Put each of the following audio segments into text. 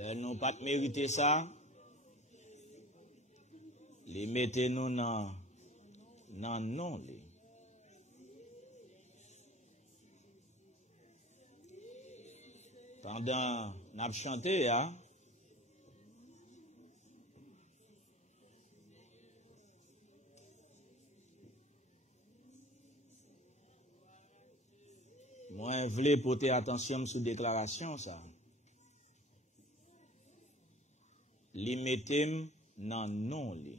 Le nous pas mériter ça. Les mettez nous dans non les. Pendant n'a chanté hein. Moi voulais porter attention sur déclaration ça. Li mettem nan non li.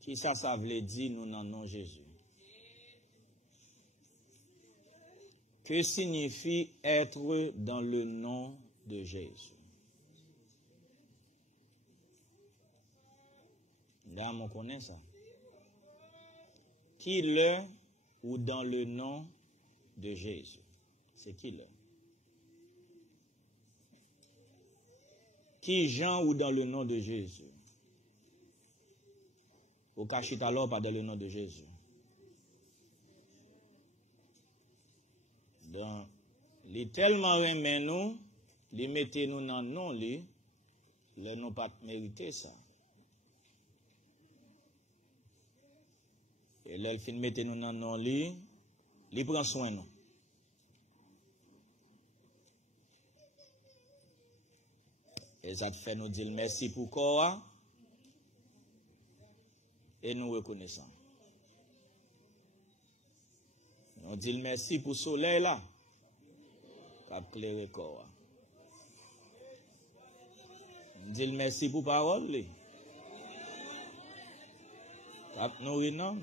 Qui ça veut dire nous nan non Jésus? Que signifie être dans le nom de Jésus? Là, on connaît ça. Qui l'est ou dans le nom de Jésus? C'est qui l'est? Qui Jean ou dans le nom de Jésus? Au cachit alors pas dans le nom de Jésus. Donc, les tellement remet nous, les mettez nous dans non les n'ont pas mérité ça. Et là, il fin mettez nous dans non les prend soin nous. Et ça te fait nous dire merci pour quoi et nous reconnaissons. Nous disons merci pour le soleil là, qui a éclairé le corps. Nous disons merci pour la parole, qui a nourri nous.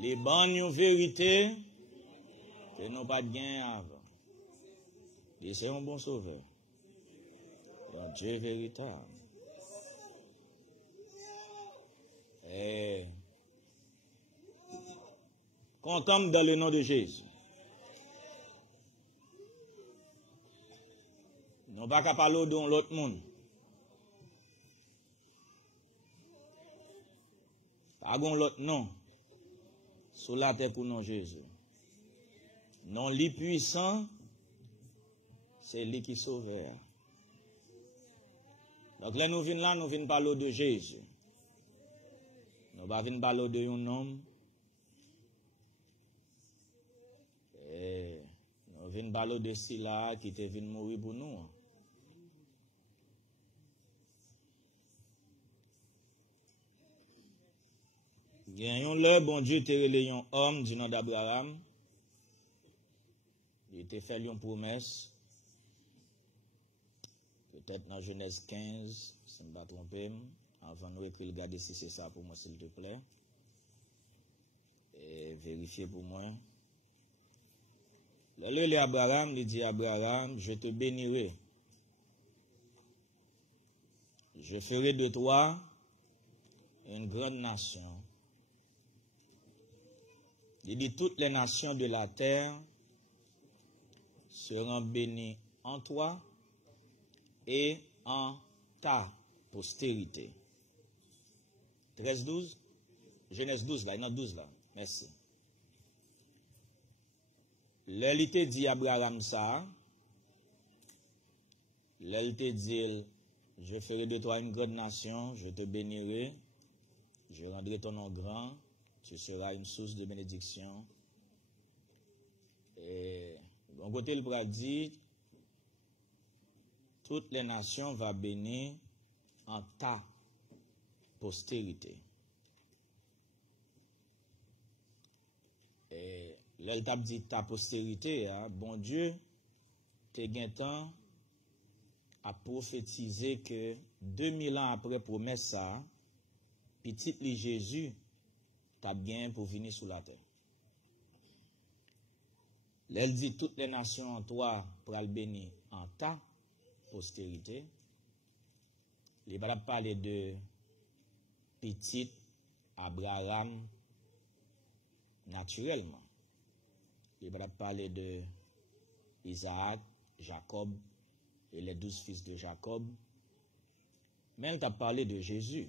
Les bonnes vérités que nous pas de gain avant. Et c'est un bon sauveur. Un Dieu véritable. Et content dans le nom de Jésus. Nous ne pouvons pas parler de l'autre monde. Pas de l'autre nom. Sous la terre pour non Jésus. Non li puissant, c'est lui qui sauveur. Donc là nous venons là, nous venons parler de Jésus. Nous ne venons pas parler de un homme. Et nous venons parler de celui qui est venu mourir pour nous. Gagnons le bon Dieu te relé un homme du nom d'Abraham. Il était fait une promesse. Peut-être dans Genèse 15, si je ne me pas tromper. Avant de écrire, regarder si c'est ça pour moi, s'il te plaît. Et vérifier pour moi. Le Abraham, il dit Abraham, je te bénirai. Je ferai de toi une grande nation. Il dit toutes les nations de la terre seront bénies en toi et en ta postérité. 13-12? Genèse 12 là, non 12 là. Merci. L'elle te dit Abraham ça. L'elle te dit, je ferai de toi une grande nation, je te bénirai, je rendrai ton nom grand, tu seras une source de bénédiction. Et bon côté, il va dire, toutes les nations vont bénir en ta postérité. Et là, il t'a dit ta postérité, hein, bon Dieu, t'es gain temps à prophétiser que 2000 ans après promesse ça, petit li Jésus, t'as bien pour venir sur la terre. Là, il dit toutes les nations en toi pour le bénir en ta postérité. Il va parler de petit Abraham naturellement. Il va parler de Isaac, Jacob et les 12 fils de Jacob. Mais il t'a parlé de Jésus.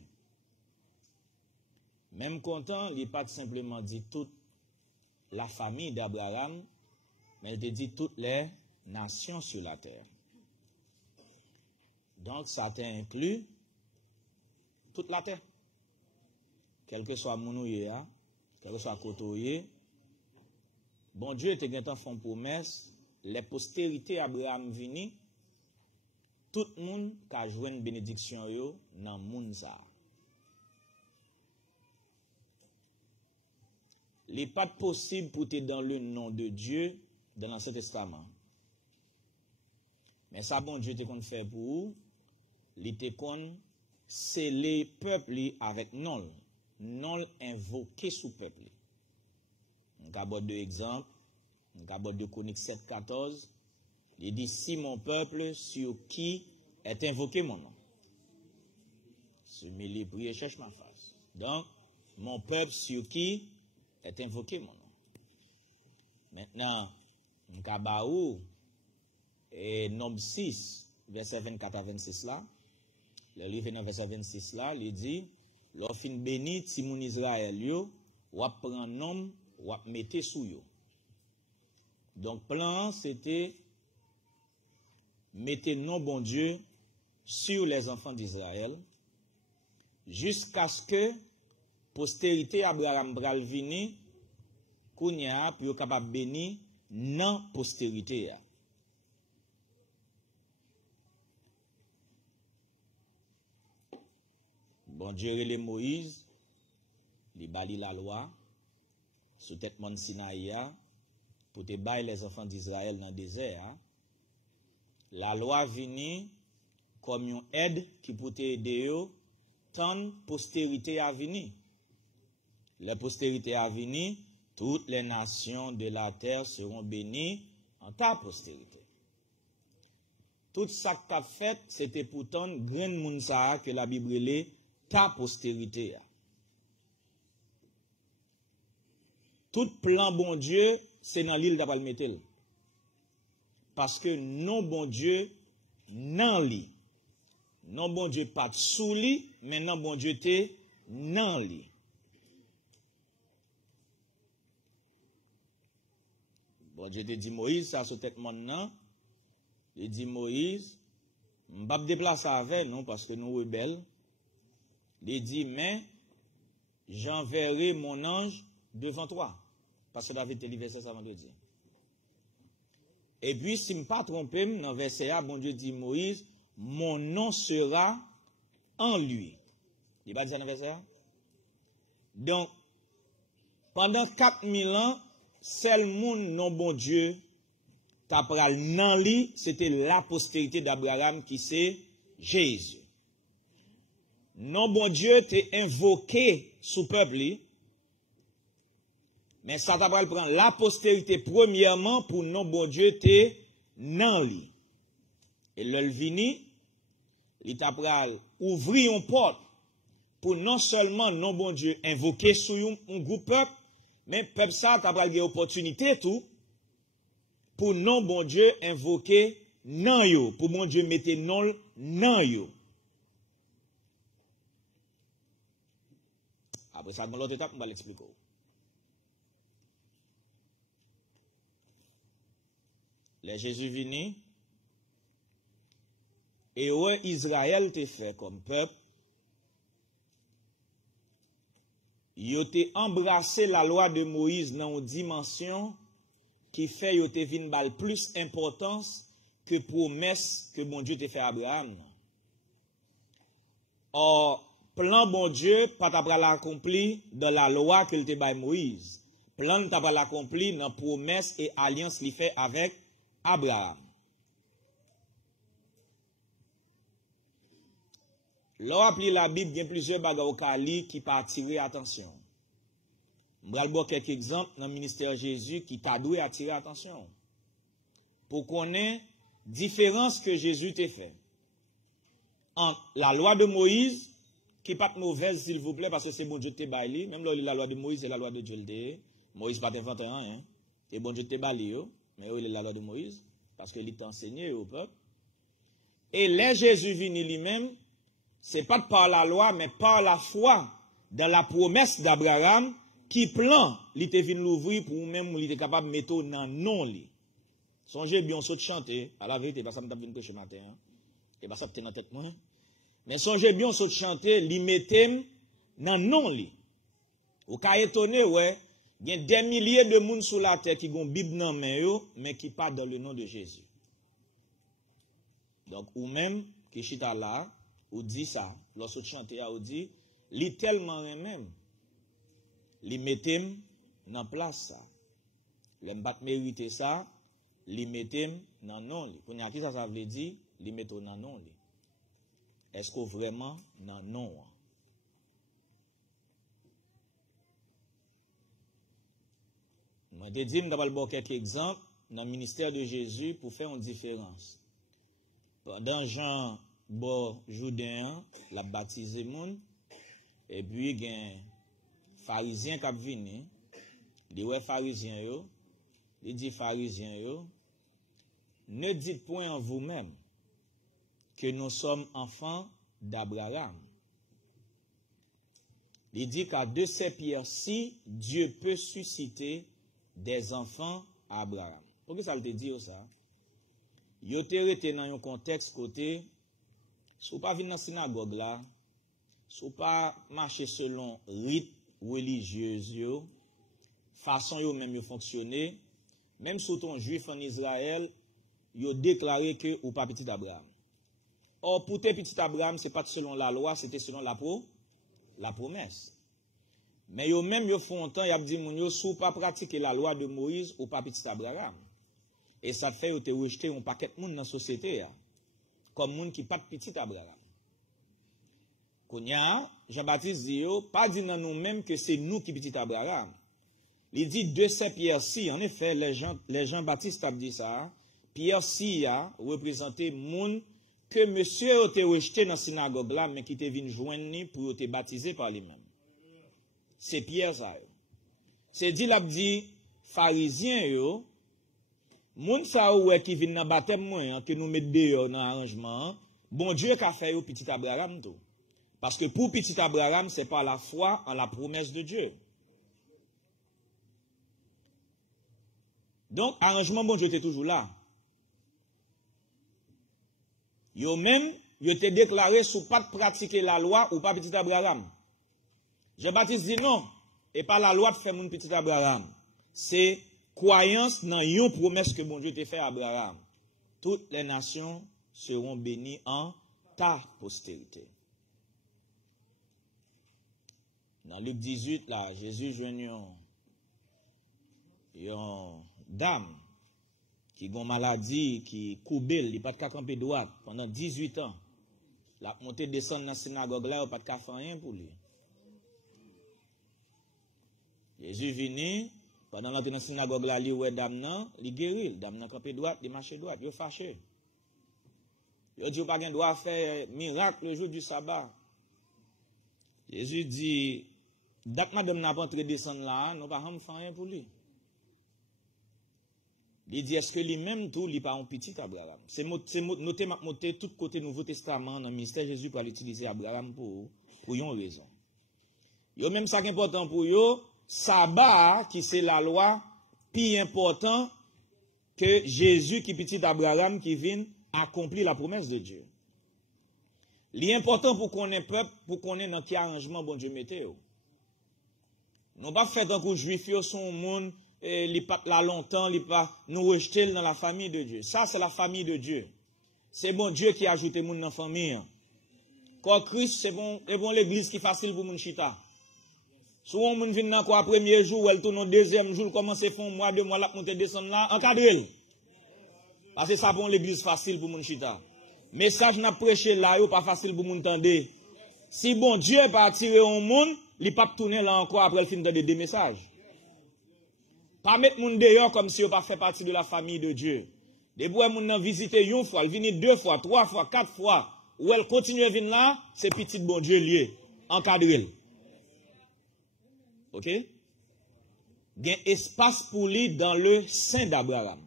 Même content, il n'a pas simplement dit toute la famille d'Abraham, mais il te dit toutes les nations sur la terre. Donc, ça t'inclut toute la terre. Quel que soit mounouye, quel que soit kotoye. Bon Dieu te gen tan font promesse, les postérités Abraham vini, tout le monde ka joine bénédiction yo nan moun sa. Il n'est pas possible pour te dans le nom de Dieu dans l'Ancien Testament. Mais ça, bon Dieu te kon fait pour vous, il te kon sceller peuple avec non. Non invoqué sous peuple. On aborde deux exemples. On aborde de Chroniques 7:14. Il dit, si mon peuple sur qui est invoqué mon nom. Se mêler, prier, cherche ma face. Donc, mon peuple sur qui est invoqué mon nom. Maintenant, on aborde et Nombre 6, verset 24 à 26 là. Le livre dans verset 26 là, il dit, l'offre béni ti moun Israël yo, wap prend nom, wap mette sou yo. Donc plan c'était mettez nom bon Dieu sur les enfants d'Israël jusqu'à ce que postérité Abraham bral vini kounya pour capable béni nan postérité ya. Bon Dieu relè Moïse, il bali la loi, sous tête Mont Sinaï, pour te bailler les enfants d'Israël dans le désert. La loi vini comme une aide qui peut aider eux, tant postérité a vini. La postérité a vini, toutes les nations de la terre seront bénies en ta postérité. Tout ça que tu as fait, c'était pourtant grand mounsa que la Bible est ta postérité. Tout plan bon Dieu, c'est dans l'île d'Apal Metel. Parce que non bon Dieu, nan li. Non bon Dieu pas sous li, mais non bon Dieu te nan li. Bon Dieu te dit Moïse, ça se tête maintenant. Il dit Moïse, m'bap déplacer avec nous parce que nous rebelles. Il dit, mais j'enverrai mon ange devant toi. Parce que David te dit verset ça vendredi. Et puis, si je ne me pas trompé, dans verset A, bon Dieu dit Moïse, mon nom sera en lui. Il va dire dans verset A. Donc, pendant 4000 ans, seul monde non bon Dieu, t'apral nan li, c'était la postérité d'Abraham qui c'est Jésus. Non bon Dieu t'est invoqué sous peuple, mais ça t'a prendre la postérité premièrement pour non bon Dieu t'est nan li. Et le vini, il t'a ouvrir une porte pour non seulement non bon Dieu invoquer sous un groupe peuple, mais peuple ça t'a une opportunité tout pour non bon Dieu invoquer nan yo, pour bon Dieu mettre non nan yo. Après ça, dans l'autre étape, on va l'expliquer. Les Jésus vini, et ouais, Israël te fait comme peuple, il a embrassé la loi de Moïse dans une dimension qui fait qu'il te vin bal plus importance que promesse que mon Dieu te fait à Abraham. Or, plan bon Dieu, pas t'apra l'accompli dans la loi qu'il te baille Moïse. Plan t'apra l'accompli dans promesse et alliance qu'il fait avec Abraham. L'on appli la Bible, il y a plusieurs bagages qui pas attirer attention. Je vais vous quelques exemples dans le ministère Jésus qui t'a dû attirer attention. Pour qu'on ait différence que Jésus t'a fait. Entre la loi de Moïse, qui n'est pas mauvaise, s'il vous plaît, parce que c'est bon Dieu te baille. Même la loi de Moïse, c'est la loi de Dieu. Moïse pas inventé rien. C'est bon Dieu te baille, mais il est la loi de Moïse, parce qu'il t'a enseigné au peuple. Et les Jésus vini lui-même, c'est pas par la loi, mais par la foi dans la promesse d'Abraham, qui plan, il te venu l'ouvrir pour même, il était capable de mettre dans non li. Songez bien, on saute chanter, à la vérité, ça me tape une prêche matin, hein. Et ça peut dans tête moi. Mais songez bien, on saute chanter, li mettem nan non li. Ou ka étonné, ouais, il y a des milliers de monde sur la terre qui ont Bible nan men yo, mais qui pas dans le nom de Jésus. Donc, ou même, qui chita là, ou dit ça, lorsque chanter, ou dit, li tellement même, li mettem nan place ça. L'em bat mérite ça, li mettem nan non li. Pour n'y qui ça veut dire, li metto nan non li. Est-ce que vraiment nan non? Moi, je dis, je quelques exemples dans le ministère de Jésus pour faire une différence. Pendant Jean, Jourdain, l'a baptisé moun, et puis, il y a un pharisien qui a venu, il dit, ouais, pharisien yo, il dit, pharisien yo, ne dites point en vous-même que nous sommes enfants d'Abraham. Il dit qu'à de ces pierres-ci, Dieu peut susciter des enfants à Abraham. Pourquoi ça te dit ça? Yo te rete dans un contexte côté, sou pas venir dans la synagogue là, sou pas marcher selon rite religieux, façon yo même yo fonctionner, même sous ton juif en Israël, yo déclaré que ou pas petit Abraham. Or pour tes petit Abraham, c'est pas selon la loi, c'était selon la promesse. Mais yo même yo font temps, y a dit moun yo sou pas pratiquer la loi de Moïse ou pas petit Abraham. Et ça fait yo te rejeter un paquet de monde dans la société comme moun qui pas petit Abraham. Kounya, Jean-Baptiste dit yo, pas dit dans nous même que c'est nous qui petit Abraham. Il dit de ces pierres-ci, en effet, les Jean-Baptiste a dit ça, pierres-ci a représenté moun que monsieur a te rejeté dans la synagogue là, mais qui te venu joindre pour te baptiser par lui-même. C'est pierre ça. C'est dit l'a dit pharisien yo, moun sa oué qui vient dans baptême moi que nous mettre dehors dans arrangement, bon Dieu qu'a fait au petit Abraham tout. Parce que pour petit Abraham, c'est pas la foi en la promesse de Dieu. Donc arrangement bon Dieu était toujours là. Yo même yo te déclaré sous pas de pratiquer la loi ou pas petit Abraham. Jean-Baptiste dit non, et pas la loi de faire mon petit Abraham. C'est croyance dans une promesse que mon Dieu t'a fait à Abraham. Toutes les nations seront bénies en ta postérité. Dans Luc 18, là, Jésus joignit une dame qui a une maladie, qui coubelle, il n'a pas de camper droite pendant 18 ans. La montée descendre dans la synagogue là, il n'a pas de faire rien pour lui. Jésus venu, pendant l'entrée dans la synagogue là, il ouais dame nan, il guérit, dame nan camper droite, il marche droite, il fâché. Il dit pas gain droit faire miracle le jour du sabbat. Jésus dit date madame n'a pas entré descendre là, nous pas faire rien pour lui. Il dit est-ce que lui-même tout il pas un petit Abraham. C'est noté tout côté Nouveau Testament dans le ministère Jésus pour utiliser Abraham pour une raison. Yo même ça qui est important pour yo, sabbat qui c'est la loi plus important que Jésus qui petit Abraham qui vient accomplir la promesse de Dieu. L'important pour qu'on ait peuple, pour qu'on ait dans quel arrangement bon Dieu mette yo. Non pas fait un coup juif yo son monde li pas là longtemps, li pas nous rejeter dans la famille de Dieu. Ça c'est la famille de Dieu. C'est bon Dieu qui a ajouté moun dans la famille. Quand Christ c'est bon l'église qui facile pour moun chita. Souvent moun vinn nan quoi premier jour, elle tourne au deuxième jour, commence font mois 2 mois la monter descendre là, encadrer. Parce que ça bon l'église facile pour moun chita. Message n'a prêché là yo pas facile pour moun tande. Si bon Dieu pas attirer un monde, il pas tourner là encore après le fin de des messages. Pas mettre moun dehors comme si on pas fait partie de la famille de Dieu. Des bois moun nan visiter une fois, elle vient 2 fois, 3 fois, 4 fois, ou elle continue à venir là, c'est petit bon Dieu lié, encadré. OK? Il y a un espace pour lui dans le sein d'Abraham.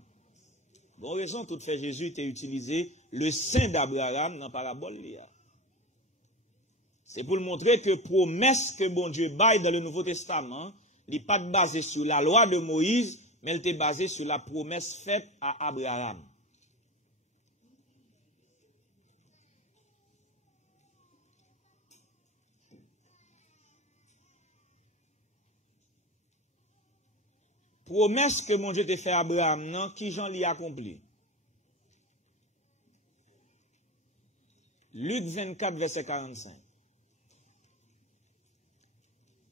Bon raison tout fait Jésus t'a utilisé le sein d'Abraham dans la parabole là. C'est pour le montrer que promesse que bon Dieu baille dans le Nouveau Testament, n'est pas basée sur la loi de Moïse, mais elle était basée sur la promesse faite à Abraham. Promesse que mon Dieu t'a fait à Abraham, non, qui Jean l'y accompli. Luc 24, verset 45.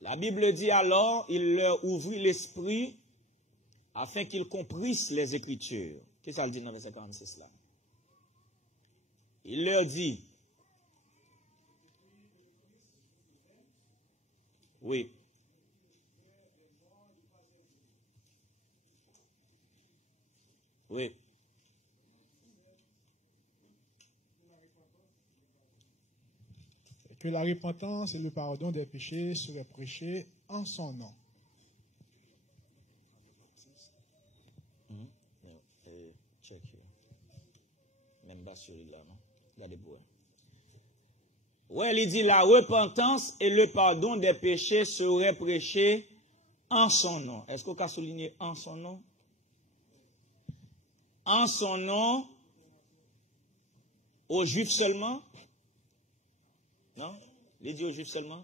La Bible dit alors, il leur ouvrit l'esprit afin qu'ils comprissent les Écritures. Qu'est-ce que ça dit dans verset 46 là? Il leur dit, oui. Oui. Que la repentance et le pardon des péchés seraient prêchés en son nom. Check here. Même pas sur là, non? Regardez pour. Ouais, il dit la repentance et le pardon des péchés seraient prêchés en son nom. Est-ce qu'on peut souligner en son nom? En son nom, aux Juifs seulement? Non? Il dit aux Juifs seulement?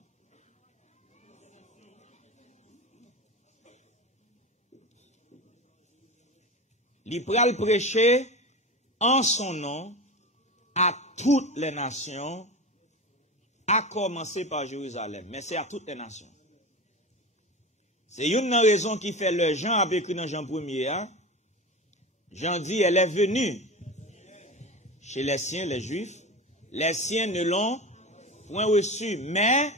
Il pral prêcher en son nom à toutes les nations, à commencer par Jérusalem. Mais c'est à toutes les nations. C'est une raison qui fait le Jean a écrit dans Jean 1er. Hein? Jean dit, elle est venue chez les siens, les Juifs. Les siens ne l'ont point reçu, mais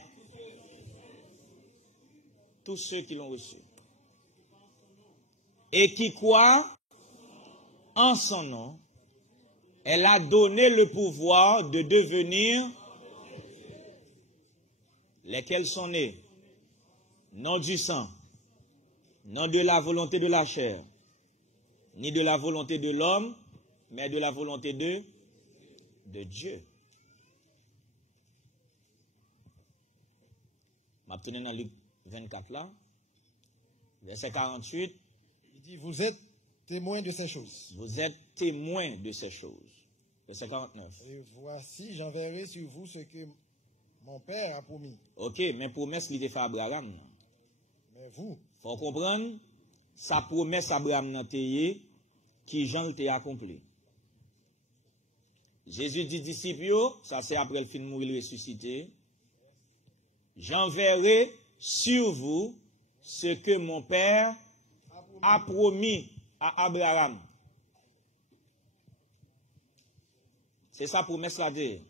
tous ceux qui l'ont reçu. Et qui croient en son nom, elle a donné le pouvoir de devenir lesquels sont nés, non du sang, non de la volonté de la chair, ni de la volonté de l'homme, mais de la volonté de Dieu. Maintenant, dans Luc 24 là, verset 48. Il dit, vous êtes témoins de ces choses. Vous êtes témoins de ces choses. Verset 49. Et voici, j'enverrai sur vous ce que mon Père a promis. Ok, mais promesse qu'il a fait à Abraham. Mais vous, faut comprendre, sa promesse à Abraham n'a été qui Jean t'a accompli. Jésus dit disciples, ça c'est après le film mourir ressuscité. J'enverrai sur vous ce que mon Père a promis à Abraham. C'est sa promesse là dire.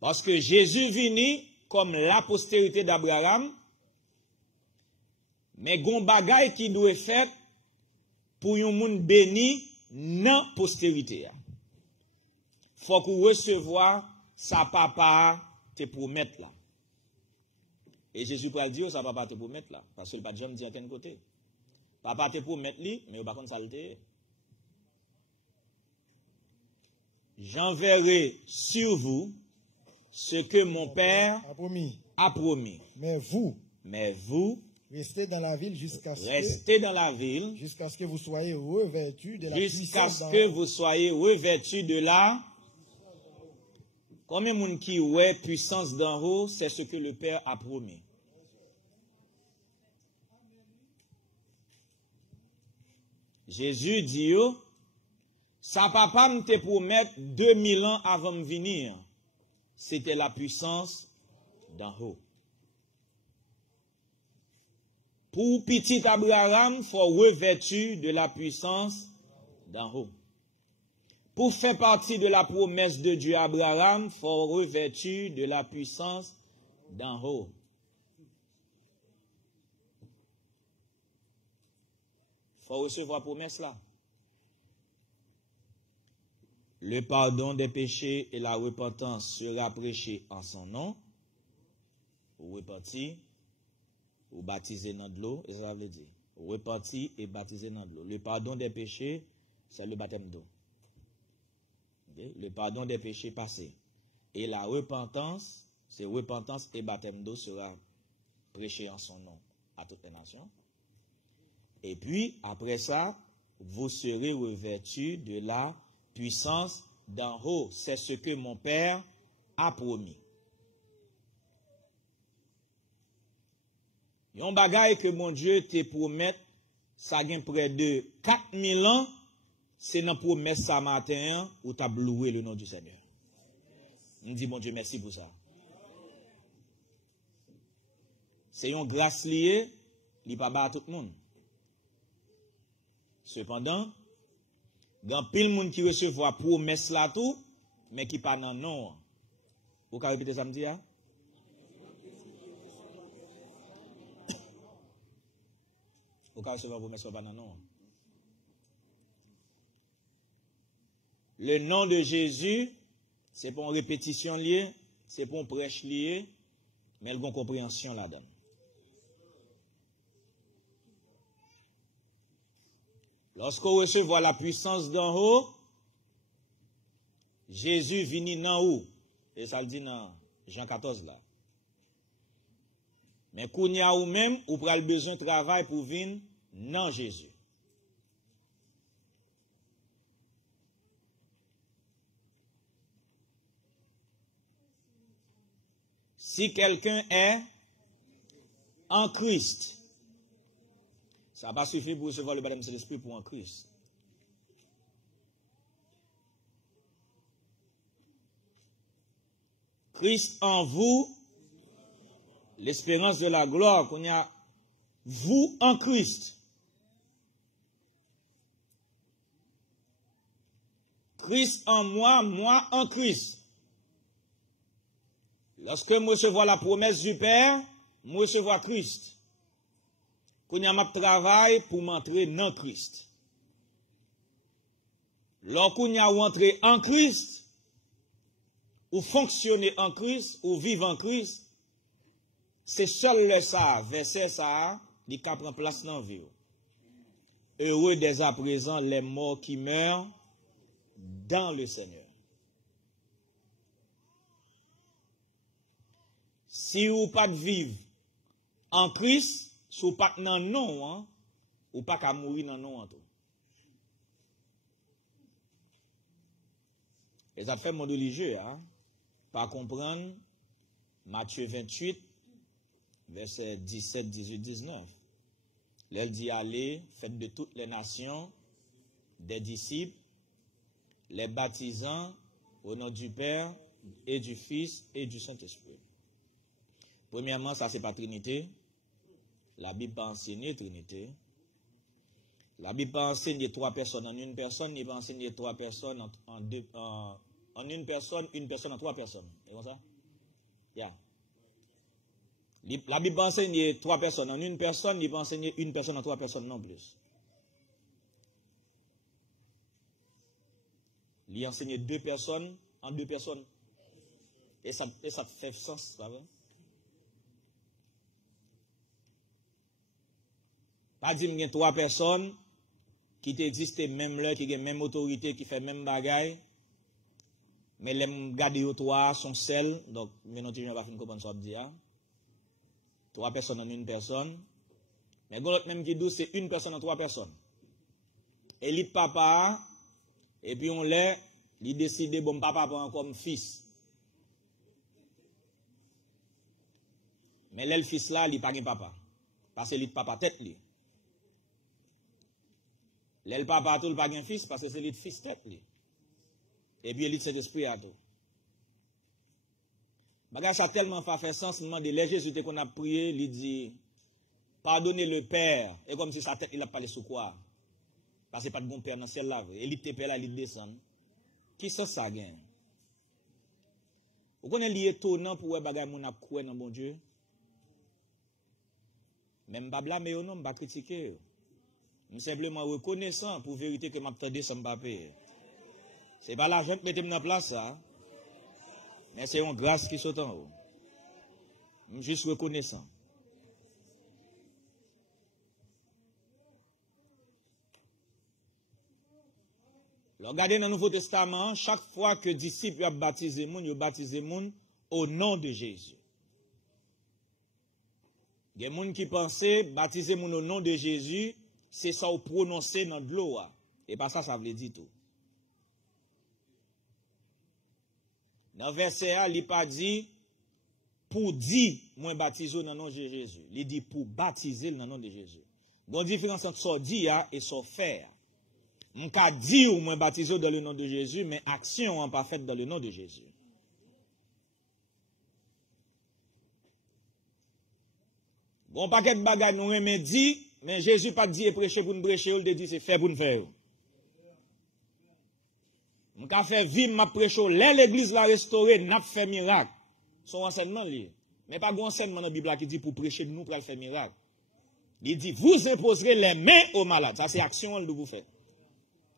Parce que Jésus vini comme la postérité d'Abraham, mais gon bagay qui doit faire pour un monde béni non postérité. Faut qu'on recevoir sa papa te promettre là. Et Jésus peut le dire, sa papa te promettre là. Parce que le pas de Jean dit à quel côté. Papa te promettre lui, mais par contre ça le dit. J'enverrai sur vous ce que mon Père a promis. Mais vous, restez dans la ville jusqu'à ce que vous soyez revêtus de la puissance d'en haut. Jusqu'à ce que vous soyez revêtus de la... Combien de monde qui ouais puissance d'en haut, c'est ce que le Père a promis. Jésus dit, sa papa me te promet 2000 ans avant de venir. C'était la puissance d'en haut. Pour petit Abraham, il faut revêtu de la puissance d'en haut. Pour faire partie de la promesse de Dieu à Abraham, il faut revêtu de la puissance d'en haut. Il faut recevoir la promesse là. Le pardon des péchés et la repentance sera prêché en son nom. Ou repenti, ou baptisé dans de l'eau, et ça veut dire. Repenti et baptisé dans de l'eau. Le pardon des péchés, c'est le baptême d'eau. Le pardon des péchés passés. Et la repentance, c'est repentance et baptême d'eau sera prêché en son nom à toutes les nations. Et puis, après ça, vous serez revêtus de la puissance d'en haut. C'est ce que mon Père a promis. Yon bagay que mon Dieu te promet, ça gagne près de 4000 ans, c'est dans promesse ça matin, où tu as loué le nom du Seigneur. On dit, mon Dieu, merci pour ça. C'est une grâce liée, il n'y a pas à tout le monde. Cependant, il y a pile de monde qui recevra promesse là tout, mais qui pas dans non. Vous pouvez répéter ça me dit? Vous pouvez recevoir promesse pas dans non. Le nom de Jésus, c'est pour une répétition liée, c'est pour une prêche liée, mais il y a une compréhension là-dedans. Lorsqu'on recevra la puissance d'en haut, Jésus vient d'en haut. Et ça le dit dans Jean 14 là. Mais kounya ou même, ou pral besoin de travail pour venir dans Jésus. Si quelqu'un est en Christ, ça n'a pas suffi pour recevoir le baptême de l'Esprit pour un Christ. Christ en vous, l'espérance de la gloire, qu'on y a vous en Christ. Christ en moi, moi en Christ. Lorsque je recevrai la promesse du Père, je recevrai Christ. Qu'on y a ma travail pour m'entrer dans Christ. Lorsqu'on y a entré en Christ, ou fonctionner en Christ, ou vivre en Christ, c'est seul le ça, verset ça, qui prend place dans la vie. Heureux dès à présent les morts qui meurent dans le Seigneur. Si vous pas de vivre en Christ, si vous pas dans non, ou pas qu'à mourir dans non. Et ça fait mon religieux, pas comprendre Matthieu 28, verset 17, 18, 19. Là, il dit, allez, faites de toutes les nations des disciples, les baptisant au nom du Père et du Fils et du Saint-Esprit. Premièrement, ça c'est pas Trinité. La Bible pas enseigner Trinité. La Bible pas enseigner trois personnes en une personne, il pas enseigner trois personnes en une personne en trois personnes. C'est comme ça? Yeah. La Bible enseigne trois personnes en une personne, il va enseigner une personne en trois personnes non plus. Il enseigne deux personnes en deux personnes. Et ça fait sens, pas vrai? Pas dire qu'il y a trois personnes qui existent même là, qui ont même autorité, qui font même bagaille. Mais les garder aux trois sont celles, donc, maintenant, tu ne vas pas comprendre ce que je dis. Trois personnes en une personne. Mais l'autre même qui dit, c'est une personne en trois personnes. Et lui, papa, et puis on l'a, il décide, bon, papa prend comme fils. Mais là, le fils là, il n'est pas un papa. Parce que il papa tête lui. Là, le papa tout, il pas un fils, parce que c'est le fils tête lui. Et puis, il cet esprit à tout. Bagage ça tellement fait sens, il demande, les Jésus qu'on a prié, il dit, pardonnez le Père, et comme si sa tête, il a parlé sous quoi? Parce que pas de bon Père dans celle-là, et il te père là, il descend. Qui ça, ça gagne? Vous connaissez l'étonnant pour bagage mon a croire dans bon Dieu? Même pas blâmer ou non, pas critiquer. Je suis simplement reconnaissant pour vérité que m'a tendé sans papier. C'est pas l'argent qui mette dans place ça. Mais c'est une grâce qui saute en haut. Je suis juste reconnaissant. Regardez dans le Nouveau Testament, chaque fois que disciples ont baptisé moun, ils ont baptisé moun au nom de Jésus. Il y a des gens qui pensaient baptiser moun au nom de Jésus, c'est ça ou prononcer dans de l'eau. Et pas ça, ça veut dire tout. Dans le verset A, il n'a pas dit pour dire, moi baptiser dans le nom de Jésus. Il dit pour baptiser dans le nom de Jésus. Bon différence entre ça dire et ça faire. On peut dire moi baptiser dans le nom de Jésus, mais action n'est pas faite dans le nom de Jésus. Bon paquet de bagages nous aimons dire, mais Jésus pas dit et prêcher pour nous prêcher, il dit c'est faire pour nous faire. On peut faire vivre ma prêche, l'église la restaurer, n'a fait miracle. Son enseignement lié. Mais pas un enseignement dans la Bible qui dit pour prêcher nous pour faire miracle. Il dit vous imposerez les mains aux malades. Ça c'est action que vous faites.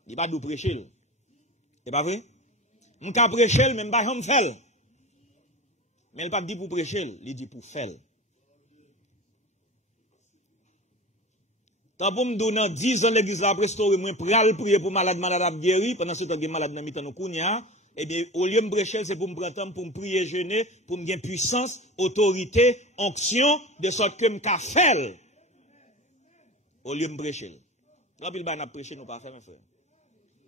Il dit pas de prêcher. C'est pas vrai? On peut prêcher même pas on fait. Mais il pas dit pour prêcher, il dit pour faire. Tant pour me donner 10 ans l'église la restaurer, moi pral prier pour malade à guérir pendant ce temps que malade dans mitan nous kounya, eh bien au lieu de prêcher c'est pour me prendre temps pour me prier jeûner, pour me gagner puissance, autorité, onction de sorte que me ka faire. Au lieu de prêcher. Quand il va prêcher nous pas faire mes frères.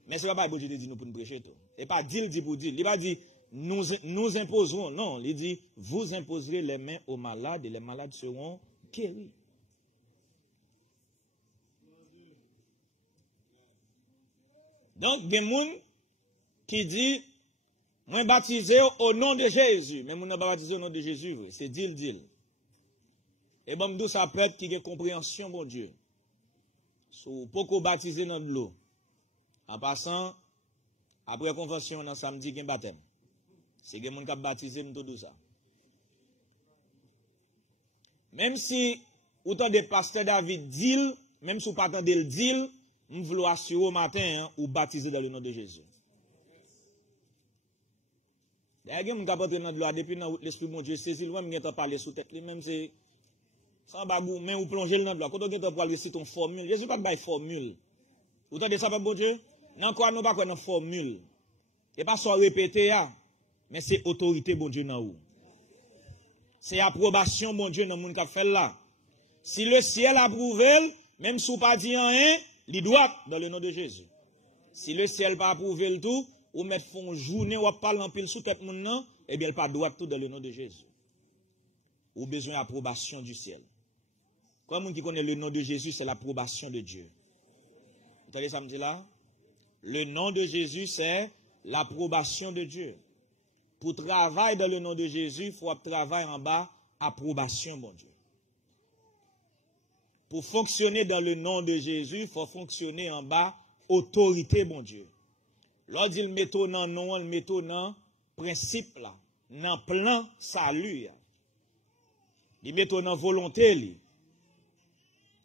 Mais c'est pas bon Dieu dit nous pour nous prêcher tout. Et pas dit pour dire, il va dire nous imposerons, non, il dit vous imposerez les mains aux malades et les malades seront guéris. Donc, il y a des gens qui disent, moi baptisé au nom de Jésus. Mais moi pas baptisé au nom de Jésus, c'est deal. Et bon, nous ça peut être qui a compréhension, mon Dieu. So, pourquoi baptiser dans de l'eau? En passant, après la convention, dans samedi, il y a un baptême. C'est des gens qui ont baptisé, nous tout ça. Même si, autant de pasteur David dit, même si vous pas attendez le deal, nous voulons assurer au matin ou baptiser dans le nom de Jésus. D'ailleurs, nous avons dans de l'eau depuis l'Esprit de Dieu saisi, nous avons parlé sous tête, même c'est sans bagou, mais ou plonger dans de l'eau. Quand on a parlé sur ton formule, Jésus pas de formule. Vous entendez ça, bon Dieu? Non, quoi, nous pas quoi une formule. Et pas soit répété, mais c'est autorité, bon Dieu, dans où. C'est approbation, bon Dieu, dans le monde qui a fait là. Si le ciel approuve, même si vous pas dit rien, il doit dans le nom de Jésus. Si le ciel pas approuvé le tout, ou mettre fond journée ou parler en pile sous tête mon nom, eh bien il pas droit tout dans le nom de Jésus. Ou besoin d'approbation du ciel. Comme on qui connaît le nom de Jésus, c'est l'approbation de Dieu. Vous entendez ça me dit là? Le nom de Jésus, c'est l'approbation de Dieu. Pour travailler dans le nom de Jésus, il faut travailler en bas, approbation, bon Dieu. Pour fonctionner dans le nom de Jésus, il faut fonctionner en bas, autorité, bon Dieu. Lorsqu'il met dans le nom, il met dans le principe, là, dans le plan salut. Il met dans la volonté,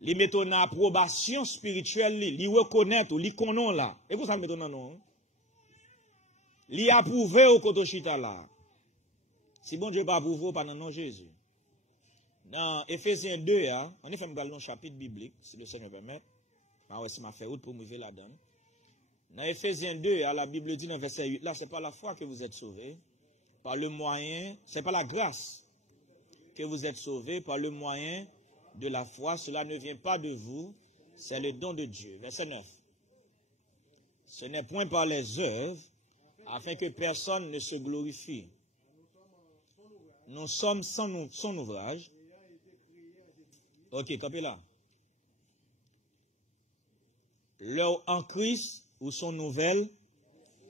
il met dans l'approbation spirituelle, il reconnaît, il connaît là. Et vous ça met dans le nom? Il approuvé au kotoshita là. Si bon Dieu pas approuvé par le nom de Jésus. Dans Ephésiens 2, on est fait un chapitre biblique, si le Seigneur permet. Si m'a fait route pour me la donne. Dans Ephésiens 2, la Bible dit dans verset 8, là, c'est pas la foi que vous êtes sauvés, par le moyen, c'est pas la grâce que vous êtes sauvés, par le moyen de la foi. Cela ne vient pas de vous, c'est le don de Dieu. Verset 9. Ce n'est point par les œuvres, afin que personne ne se glorifie. Nous sommes son ouvrage. Ok, tapez là. Leur en Christ ou son nouvelle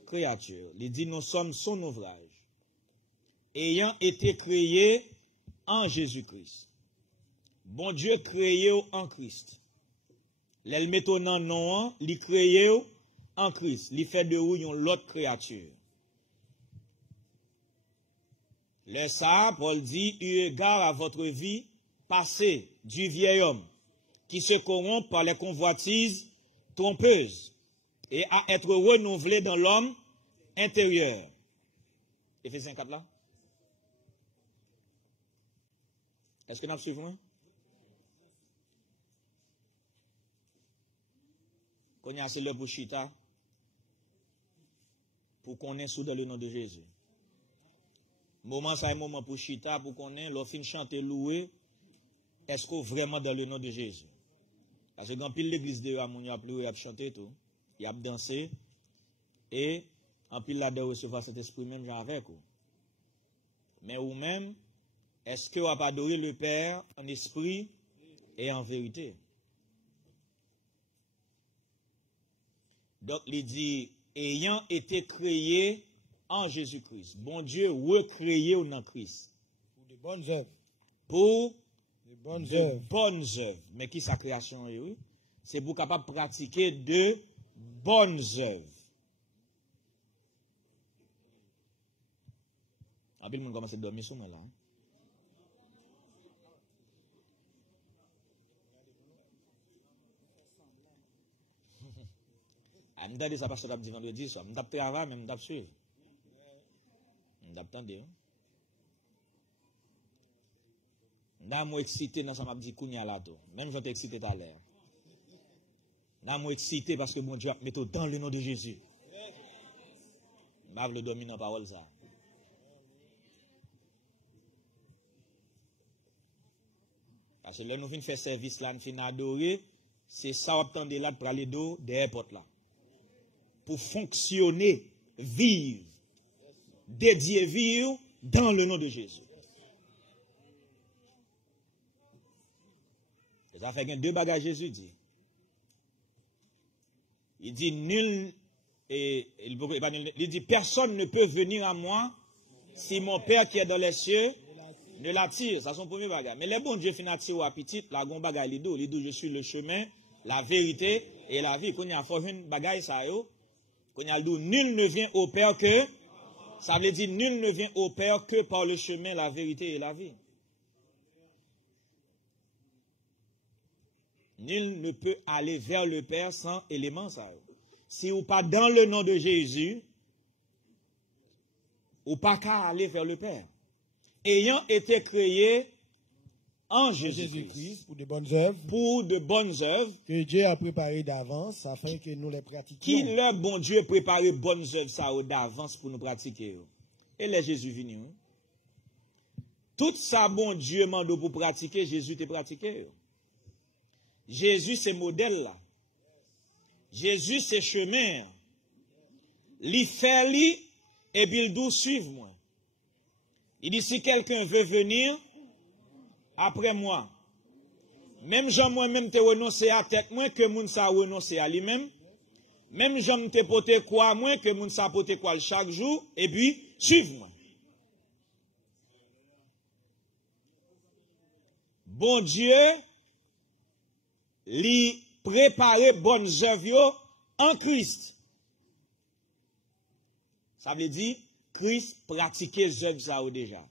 créature. Il dit nous sommes son ouvrage. Ayant été créés en Jésus-Christ. Bon Dieu créé en Christ. L'elle met au nom, il créé en Christ. Il fait de vous une l'autre créature. Le ça, Paul dit, eu égard à votre vie passée du vieil homme qui se corrompt par les convoitises trompeuses et à être renouvelé dans l'homme intérieur. Ephésiens 4 là. Est-ce que nous suivons? Qu'on y a assez le bouchita pour qu'on ait sous dans le nom de Jésus. Moment ça est moment pour chita pour qu'on ait l'offre chanter louer. Est-ce que vraiment dans le nom de Jésus? Parce que dans pile l'église de Ramon, il y a pleuré, il a chanté tout. Il a dansé. Et en pile là de recevoir cet esprit même genre avec vous. Mais ou même, est-ce que vous avez adoré le Père en esprit et en vérité? Donc, il dit, ayant été créé en Jésus-Christ. Bon Dieu recréé en Christ. Pour de bonnes œuvres. Pour de bonnes œuvres. Mais qui sa création est, oui? C'est pour capable de pratiquer de bonnes œuvres. En plus, le monde commence à dormir sur moi là. Je me dis ça parce que je dis vendredi soir. Je me travailler, mais je me suivre. Je me attendre. Je suis excité dans ce que je dis Kounia là. Même je suis excité tout à l'heure. Je suis excité parce que mon Dieu met dans le nom de Jésus. Je vais dormir dans la parole ça. Parce que là, nous venons faire service là, nous venons adorer. C'est ça, on attend de là pour aller des portes là. Pour fonctionner, vivre, dédier, vivre dans le nom de Jésus. Ça fait que deux bagages Jésus dit. Il dit nul, il dit personne ne peut venir à moi si mon Père qui est dans les cieux ne l'attire. Ça son premier bagage. Mais les bons Dieu finit attirer au petit, la gon bagage les deux je suis le chemin, la vérité et la vie. Quand il y a une bagage ça yo, quand il y a nul ne vient au Père que, ça veut dire nul ne vient au Père que par le chemin, la vérité et la vie. Nul ne peut aller vers le Père sans élément ça. Si ou pas dans le nom de Jésus, ou pas qu'à aller vers le Père. Ayant été créé en Jésus-Christ pour de bonnes œuvres, que Dieu a préparé d'avance afin que nous les pratiquions. Qui le bon Dieu préparé bonnes œuvres ça d'avance pour nous pratiquer. Et les Jésus venu. Tout ça bon Dieu m'a pour pratiquer, Jésus t'a pratiqué. Jésus c'est modèle là. Jésus c'est chemin. Li fait li et puis il doit suivre moi. Il dit si quelqu'un veut venir après moi, même Jean moi-même te renoncer à tête moins que moun sa renoncer à lui-même, même Jean te porter quoi moins que moun sa porter quoi chaque jour et puis suivre moi. Bon Dieu li préparer bonnes œuvres en Christ. Ça veut dire Christ pratiquait les œuvres ça déjà.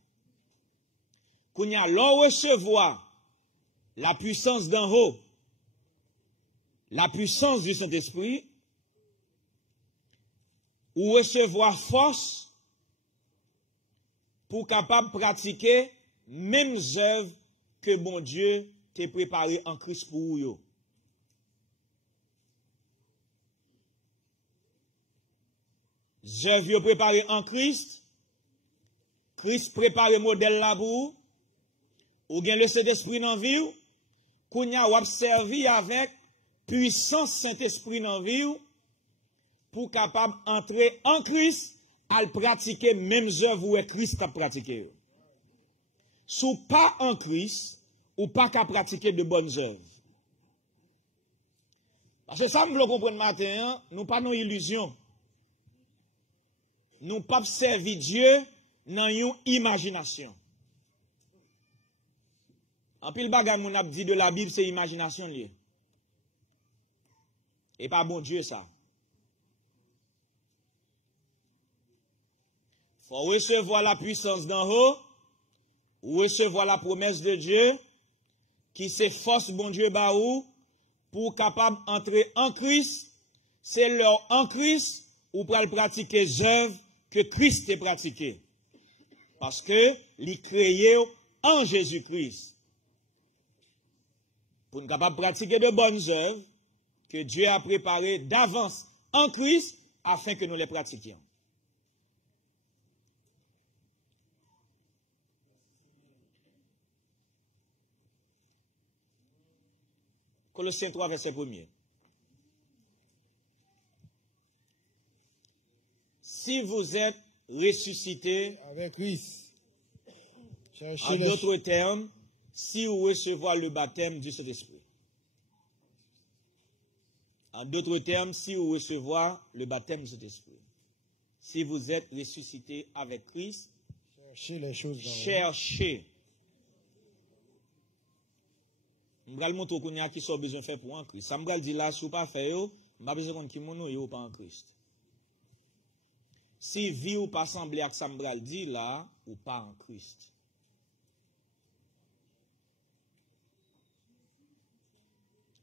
Qu'on y a l'on recevoir la puissance d'en haut, la puissance du Saint-Esprit, ou recevoir force pour capable pratiquer mêmes œuvres que bon Dieu t'a préparé en Christ pour vous. Œuvres préparées en Christ, Christ prépare modèle là pour vous, ou bien le Saint-Esprit dans la vie, qu'on y a observé avec puissance Saint-Esprit dans la vie, pour capable entrer en Christ, à pratiquer mêmes œuvres que Christ a pratiqué. Si pas en Christ, ou pas qu'à pratiquer de bonnes œuvres. Parce que ça, nous le comprenons matin, nous pas nos illusions. Nous pas servir Dieu dans une imagination. En pile bagage mon a dit de la Bible c'est imagination liée. Et pas bon Dieu ça. Faut recevoir la puissance d'en haut ou recevoir la promesse de Dieu qui s'efforce bon Dieu ba ou pour capable entrer en Christ. C'est leur en Christ ou pour pratiquer les œuvres que Christ a pratiquées. Parce que les créé en Jésus-Christ. Pour nous capable de pratiquer de bonnes œuvres que Dieu a préparées d'avance en Christ afin que nous les pratiquions. Colossiens 3, verset 1er. Si vous êtes ressuscité avec Christ, en d'autres termes, si vous recevez le baptême du Saint-Esprit. En d'autres termes, si vous recevez le baptême du Saint-Esprit. Si vous êtes ressuscité avec Christ, cherchez les choses d'en haut. Cherchez. Je vais vous montrer qu'on a qui sont besoin de faire pour un Christ. Ça me dit là, si vous ne faites pas, je ne vais pas besoin de qui ou pas en Christ. Si vie ou pas semblé à que ça me dit là, ou pas en Christ.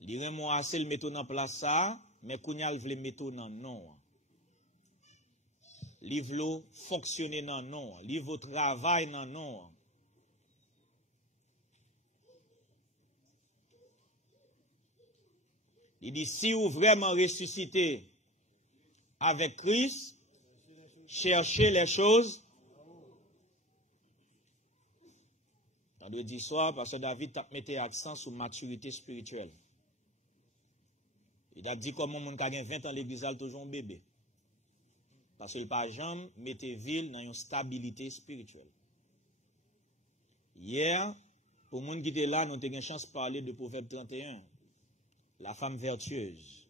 Lire moi assez le mettre en place ça, mais qu'on y a le mettre dans non. Livre fonctionner dans non, livre travail dans non. Il dit si vous vraiment ressuscité avec Christ, cherchez les choses. On doit dire ça parce que David a mis l'accent sur maturité spirituelle. Il a dit comment mon gars 20 ans l'église a toujours un bébé. Parce qu'il pas jamais mettre ville dans une stabilité spirituelle. Hier, pour les gens qui étaient là, nous avons eu une chance de parler de Proverbe 31. La femme vertueuse.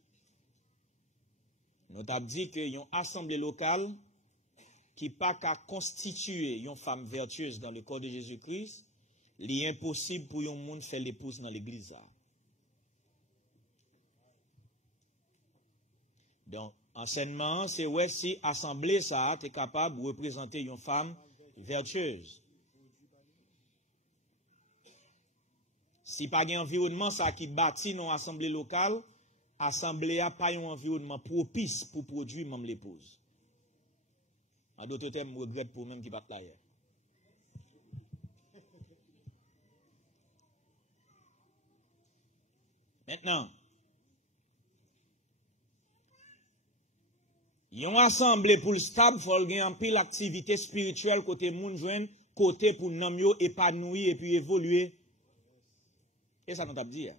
Nous avons dit qu'il y a une assemblée locale qui n'a pas qu'à constituer une femme vertueuse dans le corps de Jésus-Christ. Il est impossible pour un monde faire l'épouse dans l'église. Donc, enseignement, c'est ouais, si assemblée ça, tu es capable de représenter une femme vertueuse. Si pas un environnement ça qui bâtit dans l'assemblée locale, l'assemblée n'a pas un environnement propice pour produire même l'épouse. En d'autres termes, je regrette pour même qui bat là hier. Maintenant, yon assemblée pour le stable, il faut gagner un peu l'activité spirituelle côté moun joine, côté pour nam yo épanoui et puis évoluer. Et ça nous a dit.